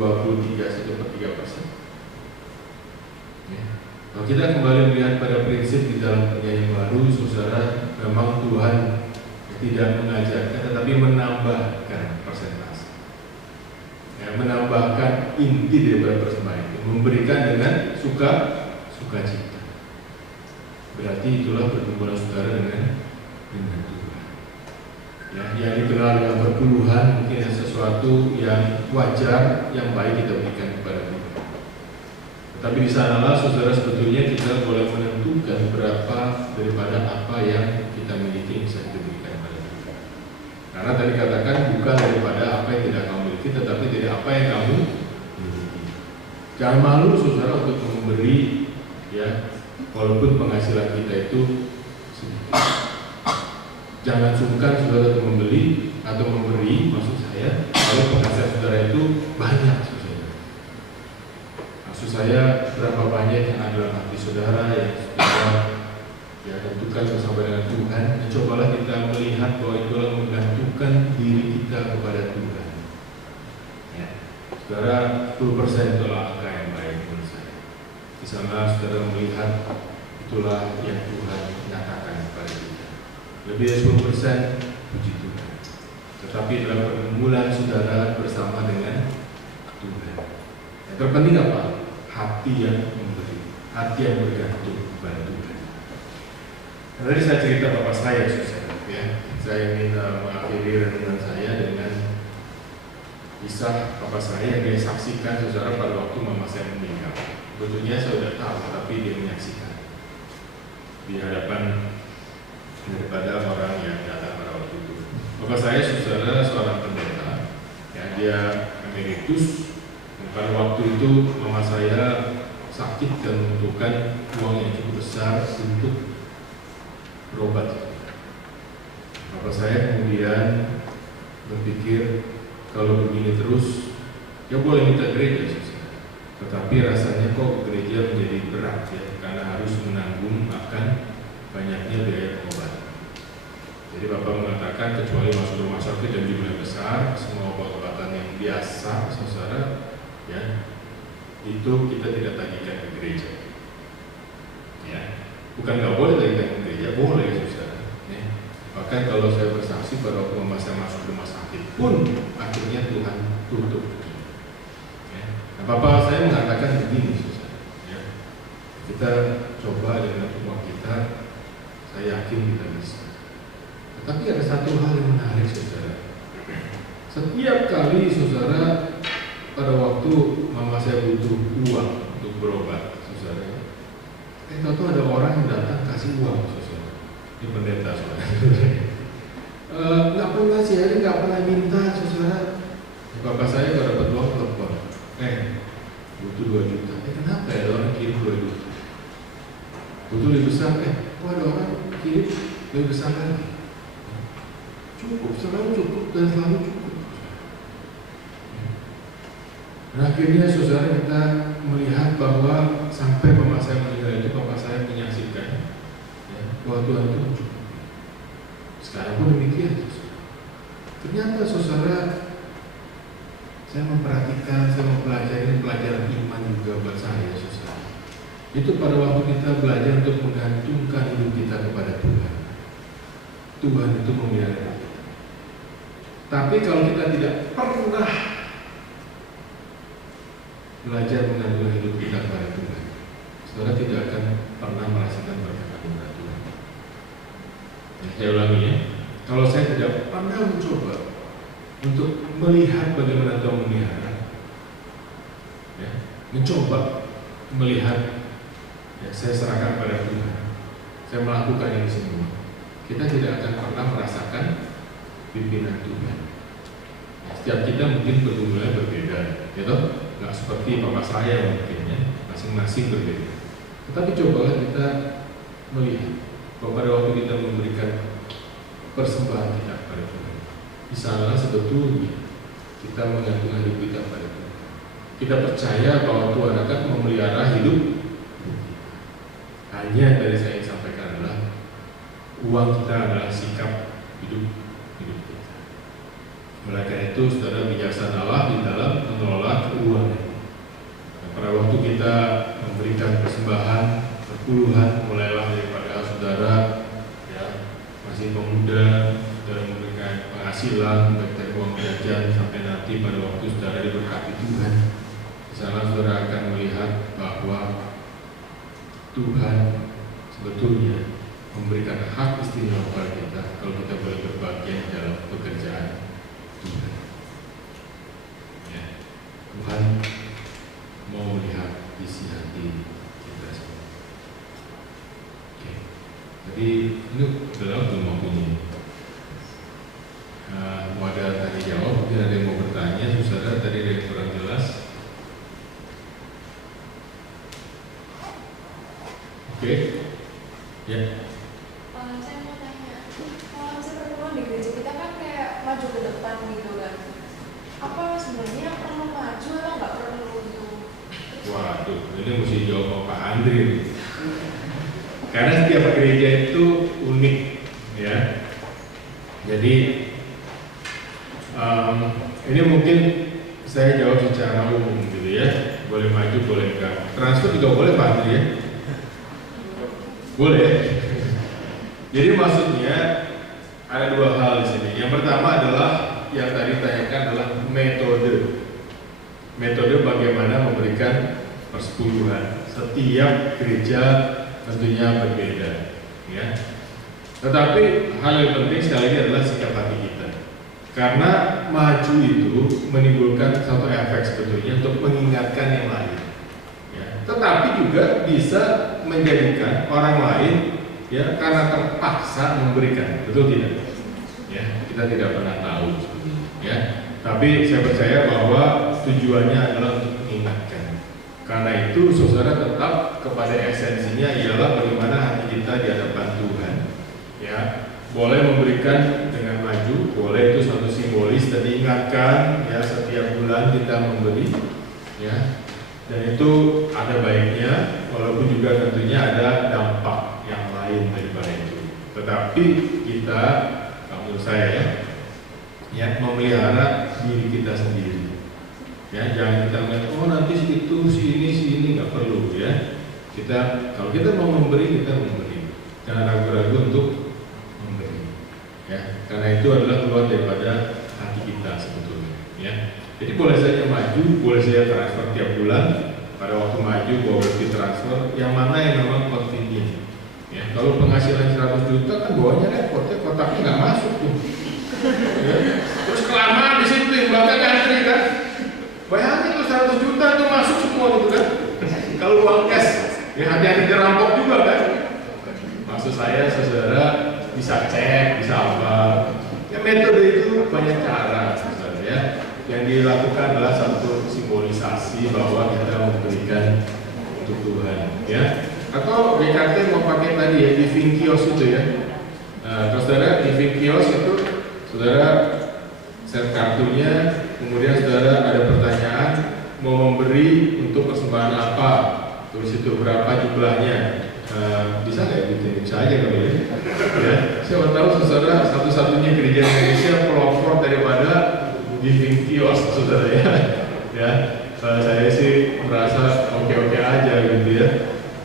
23,3%. Ya. Kalau kita kembali melihat pada prinsip di dalam perjanjian baru, saudara, memang Tuhan tidak mengajarkan, tetapi menambahkan persentase, ya, menambahkan inti daripada persembahan itu, memberikan dengan sukacita. Berarti itulah pertumbuhan saudara dengan Tuhan. Ya, yang dikenal dengan perpuluhan mungkin sesuatu yang wajar, yang baik kita berikan kepada Tuhan. Tapi di sanalah saudara sebetulnya kita boleh menentukan berapa daripada apa yang kita miliki bisa kita berikan kepada Tuhan. Karena tadi katakan bukan daripada apa yang tidak kamu miliki, tetapi dari apa yang kamu miliki. Jangan malu saudara untuk memberi, ya, walaupun penghasilan kita itu sedikit. Jangan sungkan saudara untuk membeli atau memberi, maksud saya, kalau penghasilan saudara itu banyak, maksud saya berapa banyak yang ada dalam hati saudara yang saudara ya tentukan bersama dengan Tuhan. Cobalah kita melihat bahwa itulah menggantungkan diri kita kepada Tuhan. Ya. Saudara, 10% itulah angka yang baik menurut saya. Di sana saudara melihat itulah yang Tuhan nyatakan kepada kita. Lebih dari 10%, puji Tuhan. Tetapi dalam pergumulan saudara bersama dengan Tuhan. Yang terpenting apa? Hati yang memberi, hati yang bergantung kepada Tuhan. Tadi saya cerita bapak saya, ya. Saya ingin mengakhiri renungan saya dengan kisah bapak saya yang dia saksikan saudara pada waktu mama saya meninggal. Sebetulnya saya sudah tahu, tapi dia menyaksikan di hadapan daripada orang yang datang pada waktu itu. Bapak saya saudara seorang pendeta, ya, dia emeritus. Pada waktu itu mama saya sakit dan membutuhkan uang yang cukup besar untuk berobat. Bapak saya kemudian berpikir kalau begini terus, ya boleh minta gereja, tetapi rasanya kok gereja menjadi berat ya, karena harus menanggung akan banyaknya biaya pengobatan. Jadi Bapak mengatakan kecuali masuk rumah sakit dan jumlah besar, semua obat-obatan yang biasa, saudara, ya, itu kita tidak tagihkan ke gereja. Ya, bukan nggak boleh tagihkan ke gereja, boleh, saudara. Ya. Bahkan kalau saya bersaksi pada waktu saya masuk rumah sakit pun akhirnya Tuhan tutup. Ya. Nah, Bapak saya mengatakan begini, saudara. Ya. Kita coba dengan uang kita, saya yakin kita bisa. Tetapi ada satu hal yang menarik, saudara. Setiap kali saudara pada waktu mama saya butuh uang untuk berobat, saudara, tahu ada orang yang datang kasih uang, saudara. Ini pendeta, saudara. Nggak pernah sih, ini nggak pernah minta, saudara. Bapak saya kalau dapat uang telepon, butuh 2 juta. Kenapa ya ada orang kirim 2 juta? Butuh lebih besar, ada orang kirim lebih besar lagi. Cukup, selalu cukup dan selalu cukup. Dan akhirnya saudara kita melihat bahwa sampai mama saya meninggal itu bapak saya menyaksikan ya, bahwa Tuhan itu cukup. Sekarang pun demikian. Ternyata saudara, saya memperhatikan, saya mempelajari pelajaran iman juga buat saya, saudara. Itu pada waktu kita belajar untuk menggantungkan hidup kita kepada Tuhan. Tuhan itu memelihara kita. Tapi kalau kita tidak pernah belajar menggantungkan hidup kita kepada Tuhan, saudara tidak akan pernah merasakan berkat anugerah Tuhan. Saya ulangi ya, kalau saya tidak pernah mencoba untuk melihat bagaimana Tuhan memelihara, ya, mencoba melihat, ya, saya serahkan pada Tuhan, saya melakukan ini semua, kita tidak akan pernah merasakan pimpinan Tuhan. Setiap kita mungkin pergumulannya berbeda, gitu. Nggak seperti bapak saya mungkin ya, masing-masing berbeda. Tetapi cobalah kita melihat bahwa pada waktu kita memberikan persembahan kita kepada Tuhan, di sana sebetulnya kita menggantungkan hidup kita pada Tuhan. Kita percaya bahwa Tuhan akan memelihara hidup. Hanya dari saya yang sampaikan adalah uang kita adalah sikap hidup kita. Oleh karena itu, saudara, bijaksanalah di dalam mengelola keuangan. Pada waktu kita memberikan persembahan perpuluhan, mulailah daripada saudara ya masih pemuda dalam memberikan penghasilan baik dari uang jajan sampai nanti pada waktu saudara diberkati Tuhan. Di sana saudara akan melihat bahwa Tuhan sebetulnya memberikan hak istimewa kepada kita kalau kita boleh berbagian dalam pekerjaan Tuhan. Ya, Tuhan mau melihat isi hati kita semua. Oke. Jadi ini belum waktunya. Mau ada tanya jawab, mungkin ada yang mau bertanya, saudara tadi ada yang kurang jelas. Oke. Ya. Saya mau tanya, kalau maju ke depan gitu kan. Apa sebenarnya perlu maju atau nggak perlu gitu? Waduh, ini mesti jawab sama Pak Andri. Karena setiap gereja itu unik, ya. Jadi ini mungkin saya jawab secara umum gitu ya. Boleh maju, boleh enggak. Transfer juga boleh Pak Andri ya? Boleh. Jadi maksudnya ada dua hal di sini. Yang pertama adalah yang tadi ditanyakan adalah metode. Metode bagaimana memberikan persepuluhan. Setiap gereja tentunya berbeda, ya. Tetapi hal yang penting sekali lagi adalah sikap hati kita. Karena maju itu menimbulkan satu efek sebetulnya untuk mengingatkan yang lain, ya. Tetapi juga bisa menjadikan orang lain, ya, karena terpaksa memberikan, betul tidak? Ya, kita tidak pernah tahu, ya. Tapi saya percaya bahwa tujuannya adalah untuk mengingatkan. Karena itu saudara tetap kepada esensinya ialah bagaimana hati kita di hadapan Tuhan, ya. Boleh memberikan dengan maju, boleh, itu satu simbolis dan diingatkan, ya, setiap bulan kita memberi, ya. Dan itu ada baiknya, walaupun juga tentunya ada dampak yang lain daripada itu. Tetapi kita, menurut saya, ya, memelihara diri kita sendiri. Ya, jangan kita melihat, oh nanti situ, sini, nggak perlu, ya. Kita, kalau kita mau memberi, kita memberi. Jangan ragu-ragu untuk memberi, ya. Karena itu adalah keluar daripada hati kita sebetulnya, ya. Jadi boleh saja maju, boleh saja transfer tiap bulan. Pada waktu maju, boleh transfer. Yang mana yang memang convenient, ya. Kalau penghasilan 100 juta kan bawahnya repot, ya, kotaknya nggak masuk tuh. Ya. Terus kelamaan di situ, yang belakang antri kan. Bayangin tuh 100 juta itu masuk semua gitu kan. Kalau uang cash, ya hati-hati dirampok juga kan. Maksud saya saudara bisa cek, bisa apa. Ya metode itu banyak cara saudara, ya. Yang dilakukan adalah satu simbolisasi bahwa kita memberikan untuk Tuhan, ya. Atau BKT mau pakai tadi ya, giving kios itu ya. Nah, saudara giving kios itu saudara set kartunya, kemudian saudara ada pertanyaan mau memberi untuk persembahan apa, tulis itu berapa jumlahnya. Bisa nggak gitu? Bisa aja kalau ya. Siapa tahu saudara satu-satunya gereja Indonesia pelopor daripada giving kios saudara, ya. Ya, saya sih merasa oke-oke aja gitu ya.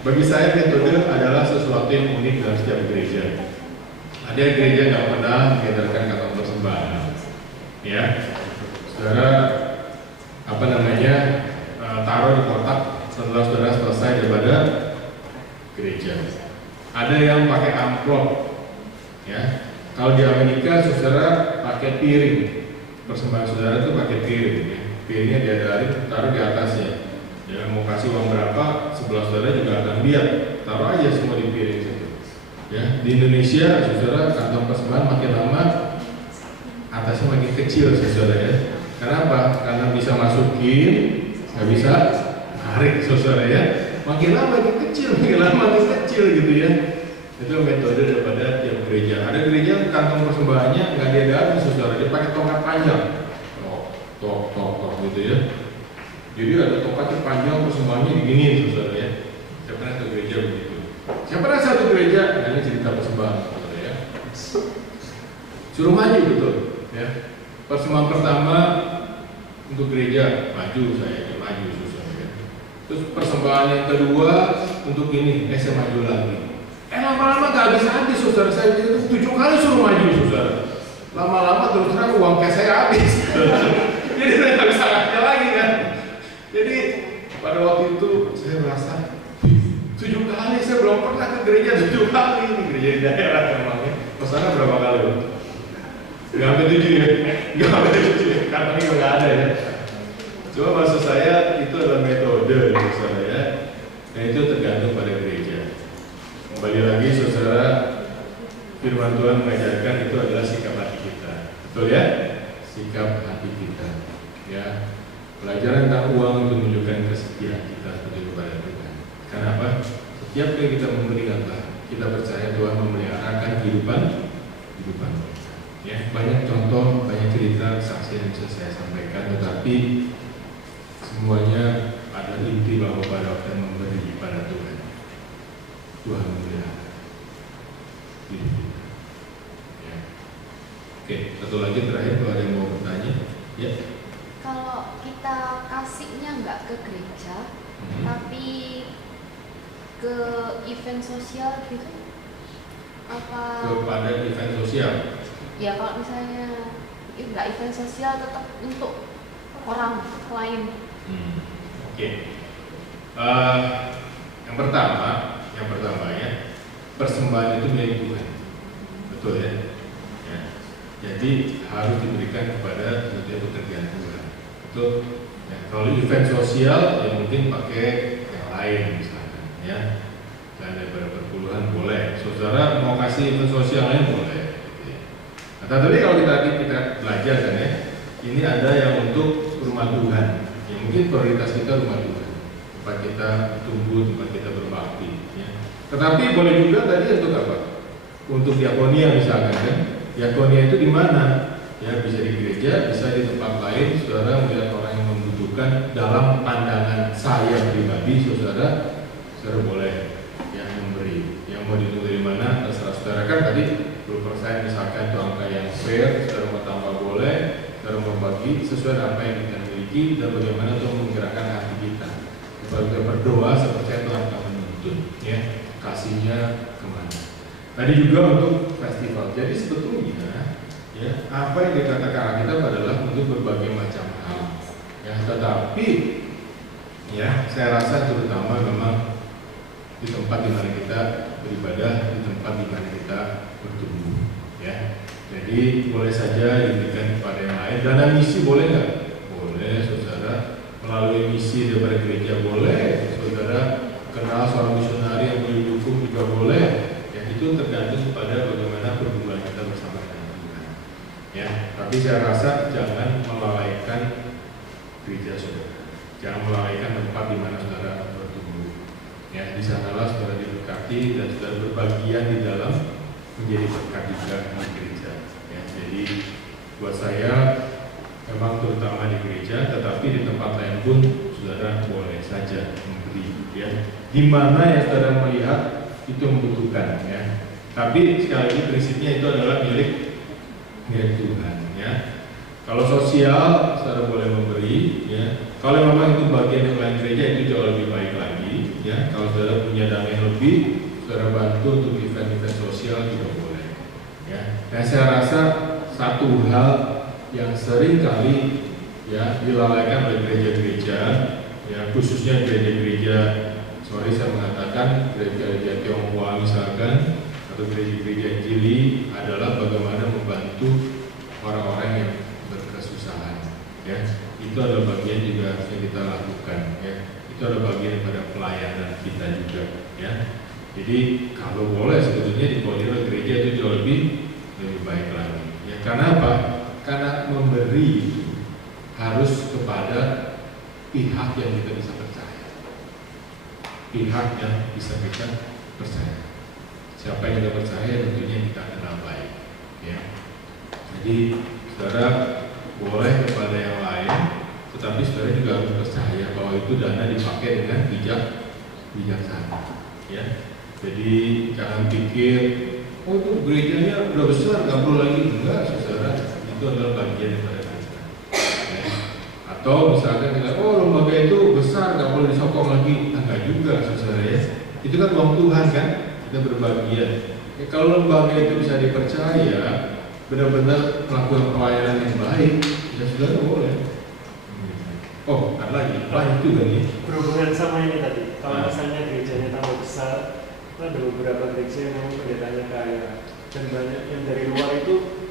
Bagi saya metode adalah sesuatu yang unik dalam setiap gereja. Ada gereja nggak pernah mengedarkan kantong persembahan, ya. Saudara taruh di kotak setelah saudara selesai daripada gereja. Ada yang pakai amplop, ya. Kalau di Amerika saudara pakai piring, persembahan saudara itu pakai piring, ya. Piringnya diadarin, taruh di atasnya. Ya, mau kasih uang berapa, sebelah saudara juga akan lihat, taruh aja semua di piring situ. Ya, di Indonesia saudara kantong persembahan makin lama atasnya makin kecil saudara, ya. Kenapa? Karena bisa masukin, nggak bisa narik saudara, ya. Makin lama makin kecil, makin lama makin kecil gitu ya. Itu metode daripada tiap gereja. Ada gereja kantong persembahannya nggak diadakan saudara, dia pakai tongkat panjang, tok gitu ya. Jadi ada tongkatnya panjang, persembahannya diginiin saudara, ya. Saya pernah ke gereja begitu. Saya pernah satu gereja, nah ini cerita persembahan saudara, ya. Suruh maju betul, ya. Persembahan pertama untuk gereja maju, saya maju saudara, ya. Terus persembahan yang kedua untuk ini, saya maju lagi. Lama-lama gak habis-habis saudara, saya 7 kali suruh maju saudara. Lama-lama terus terang uang cash saya habis. Jadi saya gak bisa kerja lagi kan. Jadi pada waktu itu saya merasa 7 kali, saya belum pernah ke gereja 7 kali. Ini gereja di daerah memangnya. Pesannya berapa kali? Gak sampai 7 ya? Gak sampai 7 ya? Karena ini gak ada ya. Cuma maksud saya itu adalah metode saudara, ya. Dan itu tergantung pada gereja. Kembali lagi saudara, firman Tuhan mengajarkan itu adalah sikap hati kita. Betul ya? Sikap hati kita, ya. Pelajaran tentang uang untuk menunjukkan kesetiaan kita kepada Tuhan. Kenapa? Setiap kali kita memberi apa, kita percaya Tuhan memeliharakan kehidupan kita. Ya, banyak contoh, banyak cerita, saksi yang bisa saya sampaikan, tetapi semuanya ada inti bahwa pada waktu memberi pada Tuhan, Tuhan memelihara hidup kita. Ya. Oke, satu lagi terakhir kalau ada yang mau bertanya, ya. Kalau kita kasihnya nggak ke gereja, tapi ke event sosial gitu, apa? Kepada event sosial. Ya kalau misalnya nggak event sosial, tetap untuk orang lain. Oke. Yang pertama ya, persembahan itu milik Tuhan, betul ya? Ya. Jadi harus diberikan kepada setiap pekerjaan Tuhan. Betul. Ya, kalau event sosial ya mungkin pakai yang lain misalnya, ya. Dan daripada perpuluhan boleh. Saudara mau kasih event sosial lain boleh. Nah, tadi kalau kita belajar kan ya, ini ada yang untuk rumah Tuhan. Ya, mungkin prioritas kita rumah Tuhan, tempat kita tumbuh, tempat kita berbakti. Ya. Tetapi boleh juga tadi untuk apa? Untuk diakonia misalkan kan? Diakonia itu di mana? Ya bisa di gereja, bisa di tempat lain. Saudara melihat orang yang membutuhkan, dalam pandangan saya pribadi, saudara boleh yang memberi. Yang mau ditunggu dari mana? Terserah saudara kan tadi. 10% misalkan itu angka yang fair, saudara mau tambah boleh, saudara mau bagi sesuai apa yang kita miliki dan bagaimana untuk menggerakkan hati kita. Kalau kita berdoa, saya percaya Tuhan akan menuntun, ya, kasihnya kemana. Tadi juga untuk festival. Jadi sebetulnya, ya, apa yang dikatakan kita adalah untuk berbagai macam hal. Ya, tetapi, ya, saya rasa terutama memang di tempat di mana kita beribadah, di tempat di mana kita bertumbuh, ya. Jadi boleh saja diberikan kepada yang lain. Dana misi boleh nggak? Boleh, saudara. Melalui misi daripada gereja boleh, saudara. Kenal seorang misionari yang mendukung juga boleh. Ya, itu tergantung pada bagaimana pergumulan kita bersama dengan Tuhan. Ya, tapi saya rasa jangan melalaikan gereja saudara. Jangan melalaikan tempat di mana saudara bertumbuh. Ya, di sanalah saudara diberkati dan saudara berbagian di dalam menjadi berkat juga di gereja. Ya, jadi buat saya memang terutama di gereja, tetapi di tempat lain pun saudara boleh saja memberi. Ya, di mana yang saudara melihat itu membutuhkan. Ya, tapi sekali lagi prinsipnya itu adalah milik Tuhan. Ya, kalau sosial saudara boleh memberi. Ya, kalau memang itu bagian yang lain gereja itu jauh lebih baik lagi. Ya, kalau saudara punya dana yang lebih, saudara bantu untuk event-event sosial juga boleh. Ya, dan saya rasa satu hal yang sering kali ya dilalaikan oleh gereja-gereja, ya khususnya gereja-gereja, saya mengatakan gereja-gereja Tionghoa misalkan atau gereja-gereja Injili adalah bagaimana membantu orang-orang yang berkesusahan. Ya, itu adalah bagian juga yang kita lakukan. Ya, itu adalah bagian pada pelayanan kita juga. Ya, jadi kalau boleh sebetulnya dikoordinir gereja itu jauh lebih baik lagi. Ya, karena apa? Karena memberi harus kepada pihak yang kita bisa percaya. Pihak yang bisa kita percaya. Siapa yang kita percaya tentunya kita kenal baik. Ya. Jadi saudara boleh kepada yang lain, tetapi saudara juga harus percaya bahwa itu dana dipakai dengan bijaksana. Ya. Jadi jangan pikir, oh itu gerejanya udah besar, nggak perlu lagi. Enggak, saudara, itu adalah bagian daripada kita. Ya. Atau misalkan kita, oh lembaga itu besar, nggak boleh disokong lagi. Enggak juga, saudara ya. Itu kan uang Tuhan kan, kita berbagian. Ya, kalau lembaga itu bisa dipercaya, benar-benar melakukan pelayanan yang baik, ya saudara boleh. Oh, ada lagi, banyak juga nih. Berhubungan sama ini tadi, kalau misalnya gerejanya tambah besar, ada beberapa gereja yang memang pendetanya kaya dan banyak yang dari luar itu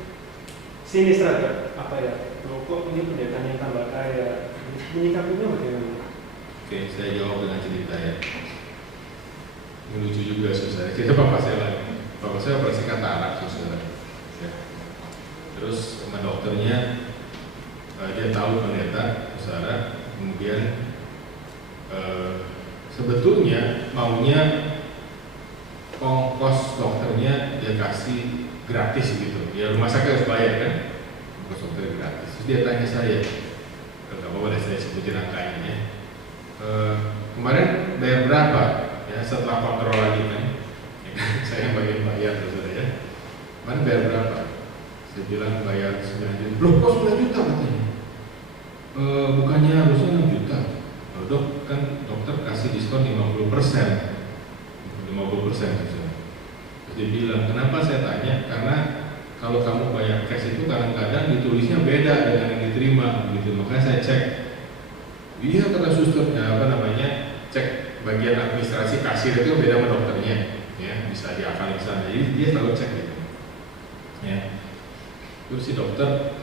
sinis terhadap apa ya, loh kok ini pendetanya yang tambah kaya, menyikapinya bagaimana? Oke, saya jawab dengan cerita ya. Ini lucu juga saudara. Kita bapak saya operasi katarak saudara. Ya. Terus sama dokternya dia tahu pendeta saudara, kemudian sebetulnya maunya ongkos dokternya dia kasih gratis gitu. Ya rumah sakit harus bayar kan, ongkos dokter gratis. Terus dia tanya saya, nggak apa-apa saya sebutin angkanya ya. Kemarin bayar berapa? Ya setelah kontrol lagi kan, saya yang bagian bayar saudara ya. Kemarin bayar berapa? Saya bilang bayar 9 juta. Loh kok 9 juta katanya? Bukannya harusnya 6 juta. Loh dok, kan dokter kasih diskon 50%. 50% saudara. Terus dia bilang, kenapa saya tanya? Karena kalau kamu bayar cash itu kadang-kadang ditulisnya beda dengan yang diterima gitu. Makanya saya cek. Iya kata susternya, cek bagian administrasi kasir itu beda sama dokternya, ya bisa diakalin sana. Jadi dia selalu cek gitu. Ya. Terus si dokter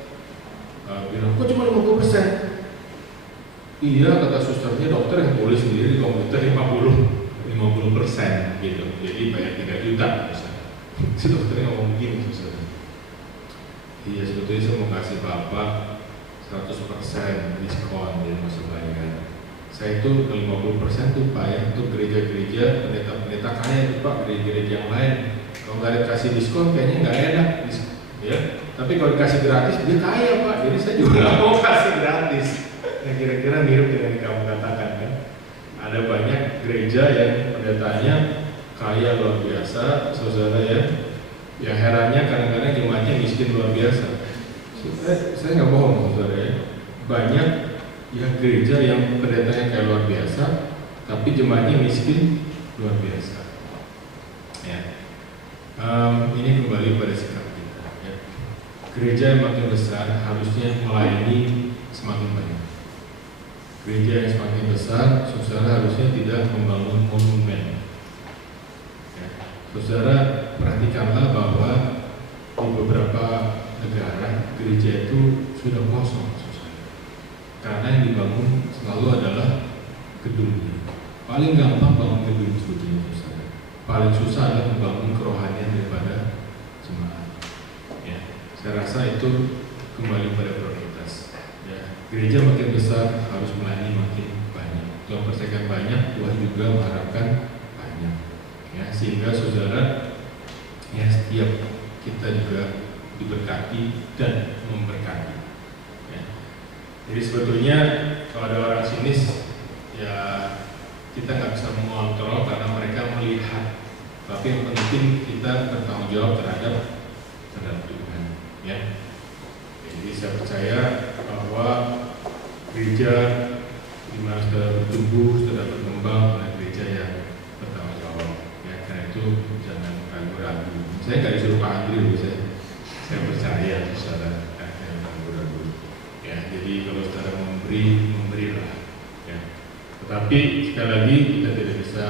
bilang, kok cuma 50%? Iya kata susternya, dokter yang tulis sendiri di komputer 50% gitu. Jadi bayar 3 juta misalnya. Si dokternya ngomong begini suster. Iya sebetulnya saya mau kasih bapak 100% diskon jadi masuk bayar. Saya itu 50% tuh Pak ya untuk gereja-gereja pendeta-pendeta kaya itu Pak, gereja-gereja yang lain. Kalau nggak dikasih diskon kayaknya nggak enak, ya. Tapi kalau dikasih gratis dia kaya Pak. Jadi saya juga nggak mau kasih gratis. Nah kira-kira mirip dengan yang kamu katakan kan. Ada banyak gereja yang pendetanya kaya luar biasa, saudara ya. Yang herannya kadang-kadang jemaatnya miskin luar biasa. Saya nggak bohong saudara ya. Banyak ya gereja yang pendetanya kayak luar biasa, tapi jemaatnya miskin luar biasa. Ya. Ini kembali pada sikap kita. Ya. Gereja yang makin besar harusnya melayani semakin banyak. Gereja yang semakin besar, saudara harusnya tidak membangun monumen. Ya. Saudara perhatikanlah bahwa di beberapa negara gereja itu sudah kosong, karena yang dibangun selalu adalah gedungnya. Paling gampang bangun gedung sebetulnya, saudara. Paling susah adalah membangun kerohanian daripada jemaat. Ya, saya rasa itu kembali pada prioritas. Ya, gereja makin besar harus melayani makin banyak. Tuhan percayakan banyak, Tuhan juga mengharapkan banyak. Ya, sehingga saudara, ya setiap kita juga diberkati dan memberkati. Ya. Jadi sebetulnya kalau ada orang sinis, ya kita nggak bisa mengontrol karena mereka melihat. Tapi yang penting kita bertanggung jawab terhadap Tuhan. Ya. Jadi saya percaya bahwa gereja di mana sudah bertumbuh, sudah berkembang, adalah gereja yang bertanggung jawab. Ya, karena itu jangan ragu-ragu. Saya nggak disuruh Pak Andri, saya percaya saudara yang ragu-ragu. Ya, jadi kalau saudara memberilah. Ya. Tetapi sekali lagi kita tidak bisa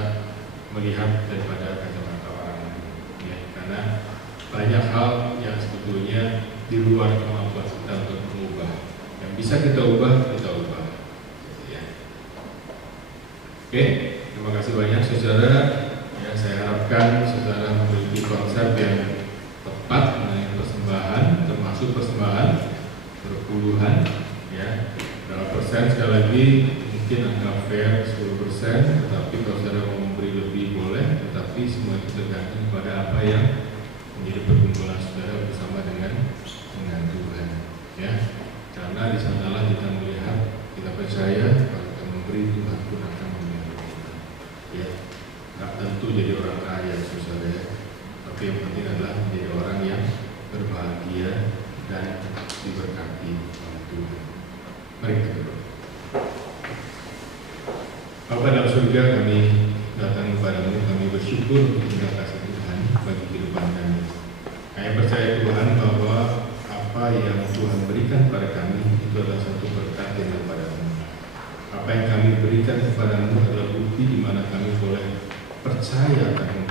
melihat daripada kacamata orang lain. Ya, karena banyak hal yang sebetulnya di luar kemampuan kita untuk mengubah. Yang bisa kita ubah, kita ubah. Ya. Oke, terima kasih banyak saudara. Ya, saya harapkan saudara memiliki konsep yang tepat mengenai persembahan, termasuk persembahan berpuluhan, ya. Berapa persen sekali lagi mungkin angka fair 10%, tetapi kalau saudara mau memberi lebih boleh, tetapi semua itu tergantung pada apa yang menjadi pergumulan saudara bersama dengan Tuhan, ya. Karena di sanalah kita melihat, kita percaya kalau kita memberi Tuhan pun akan memberkati kita, ya. Nggak tentu jadi orang kaya saudara ya. Tapi yang penting adalah menjadi orang yang berbahagia dan diberkati oleh Tuhan. Mari kita berdoa. Bapa dalam surga, kami datang kepadamu, kami bersyukur untuk terima kasih Tuhan bagi kehidupan kami. Kami percaya Tuhan bahwa apa yang Tuhan berikan kepada kami itu adalah satu berkat yang daripada-Mu. Apa yang kami berikan kepadamu adalah bukti di mana kami boleh percaya akan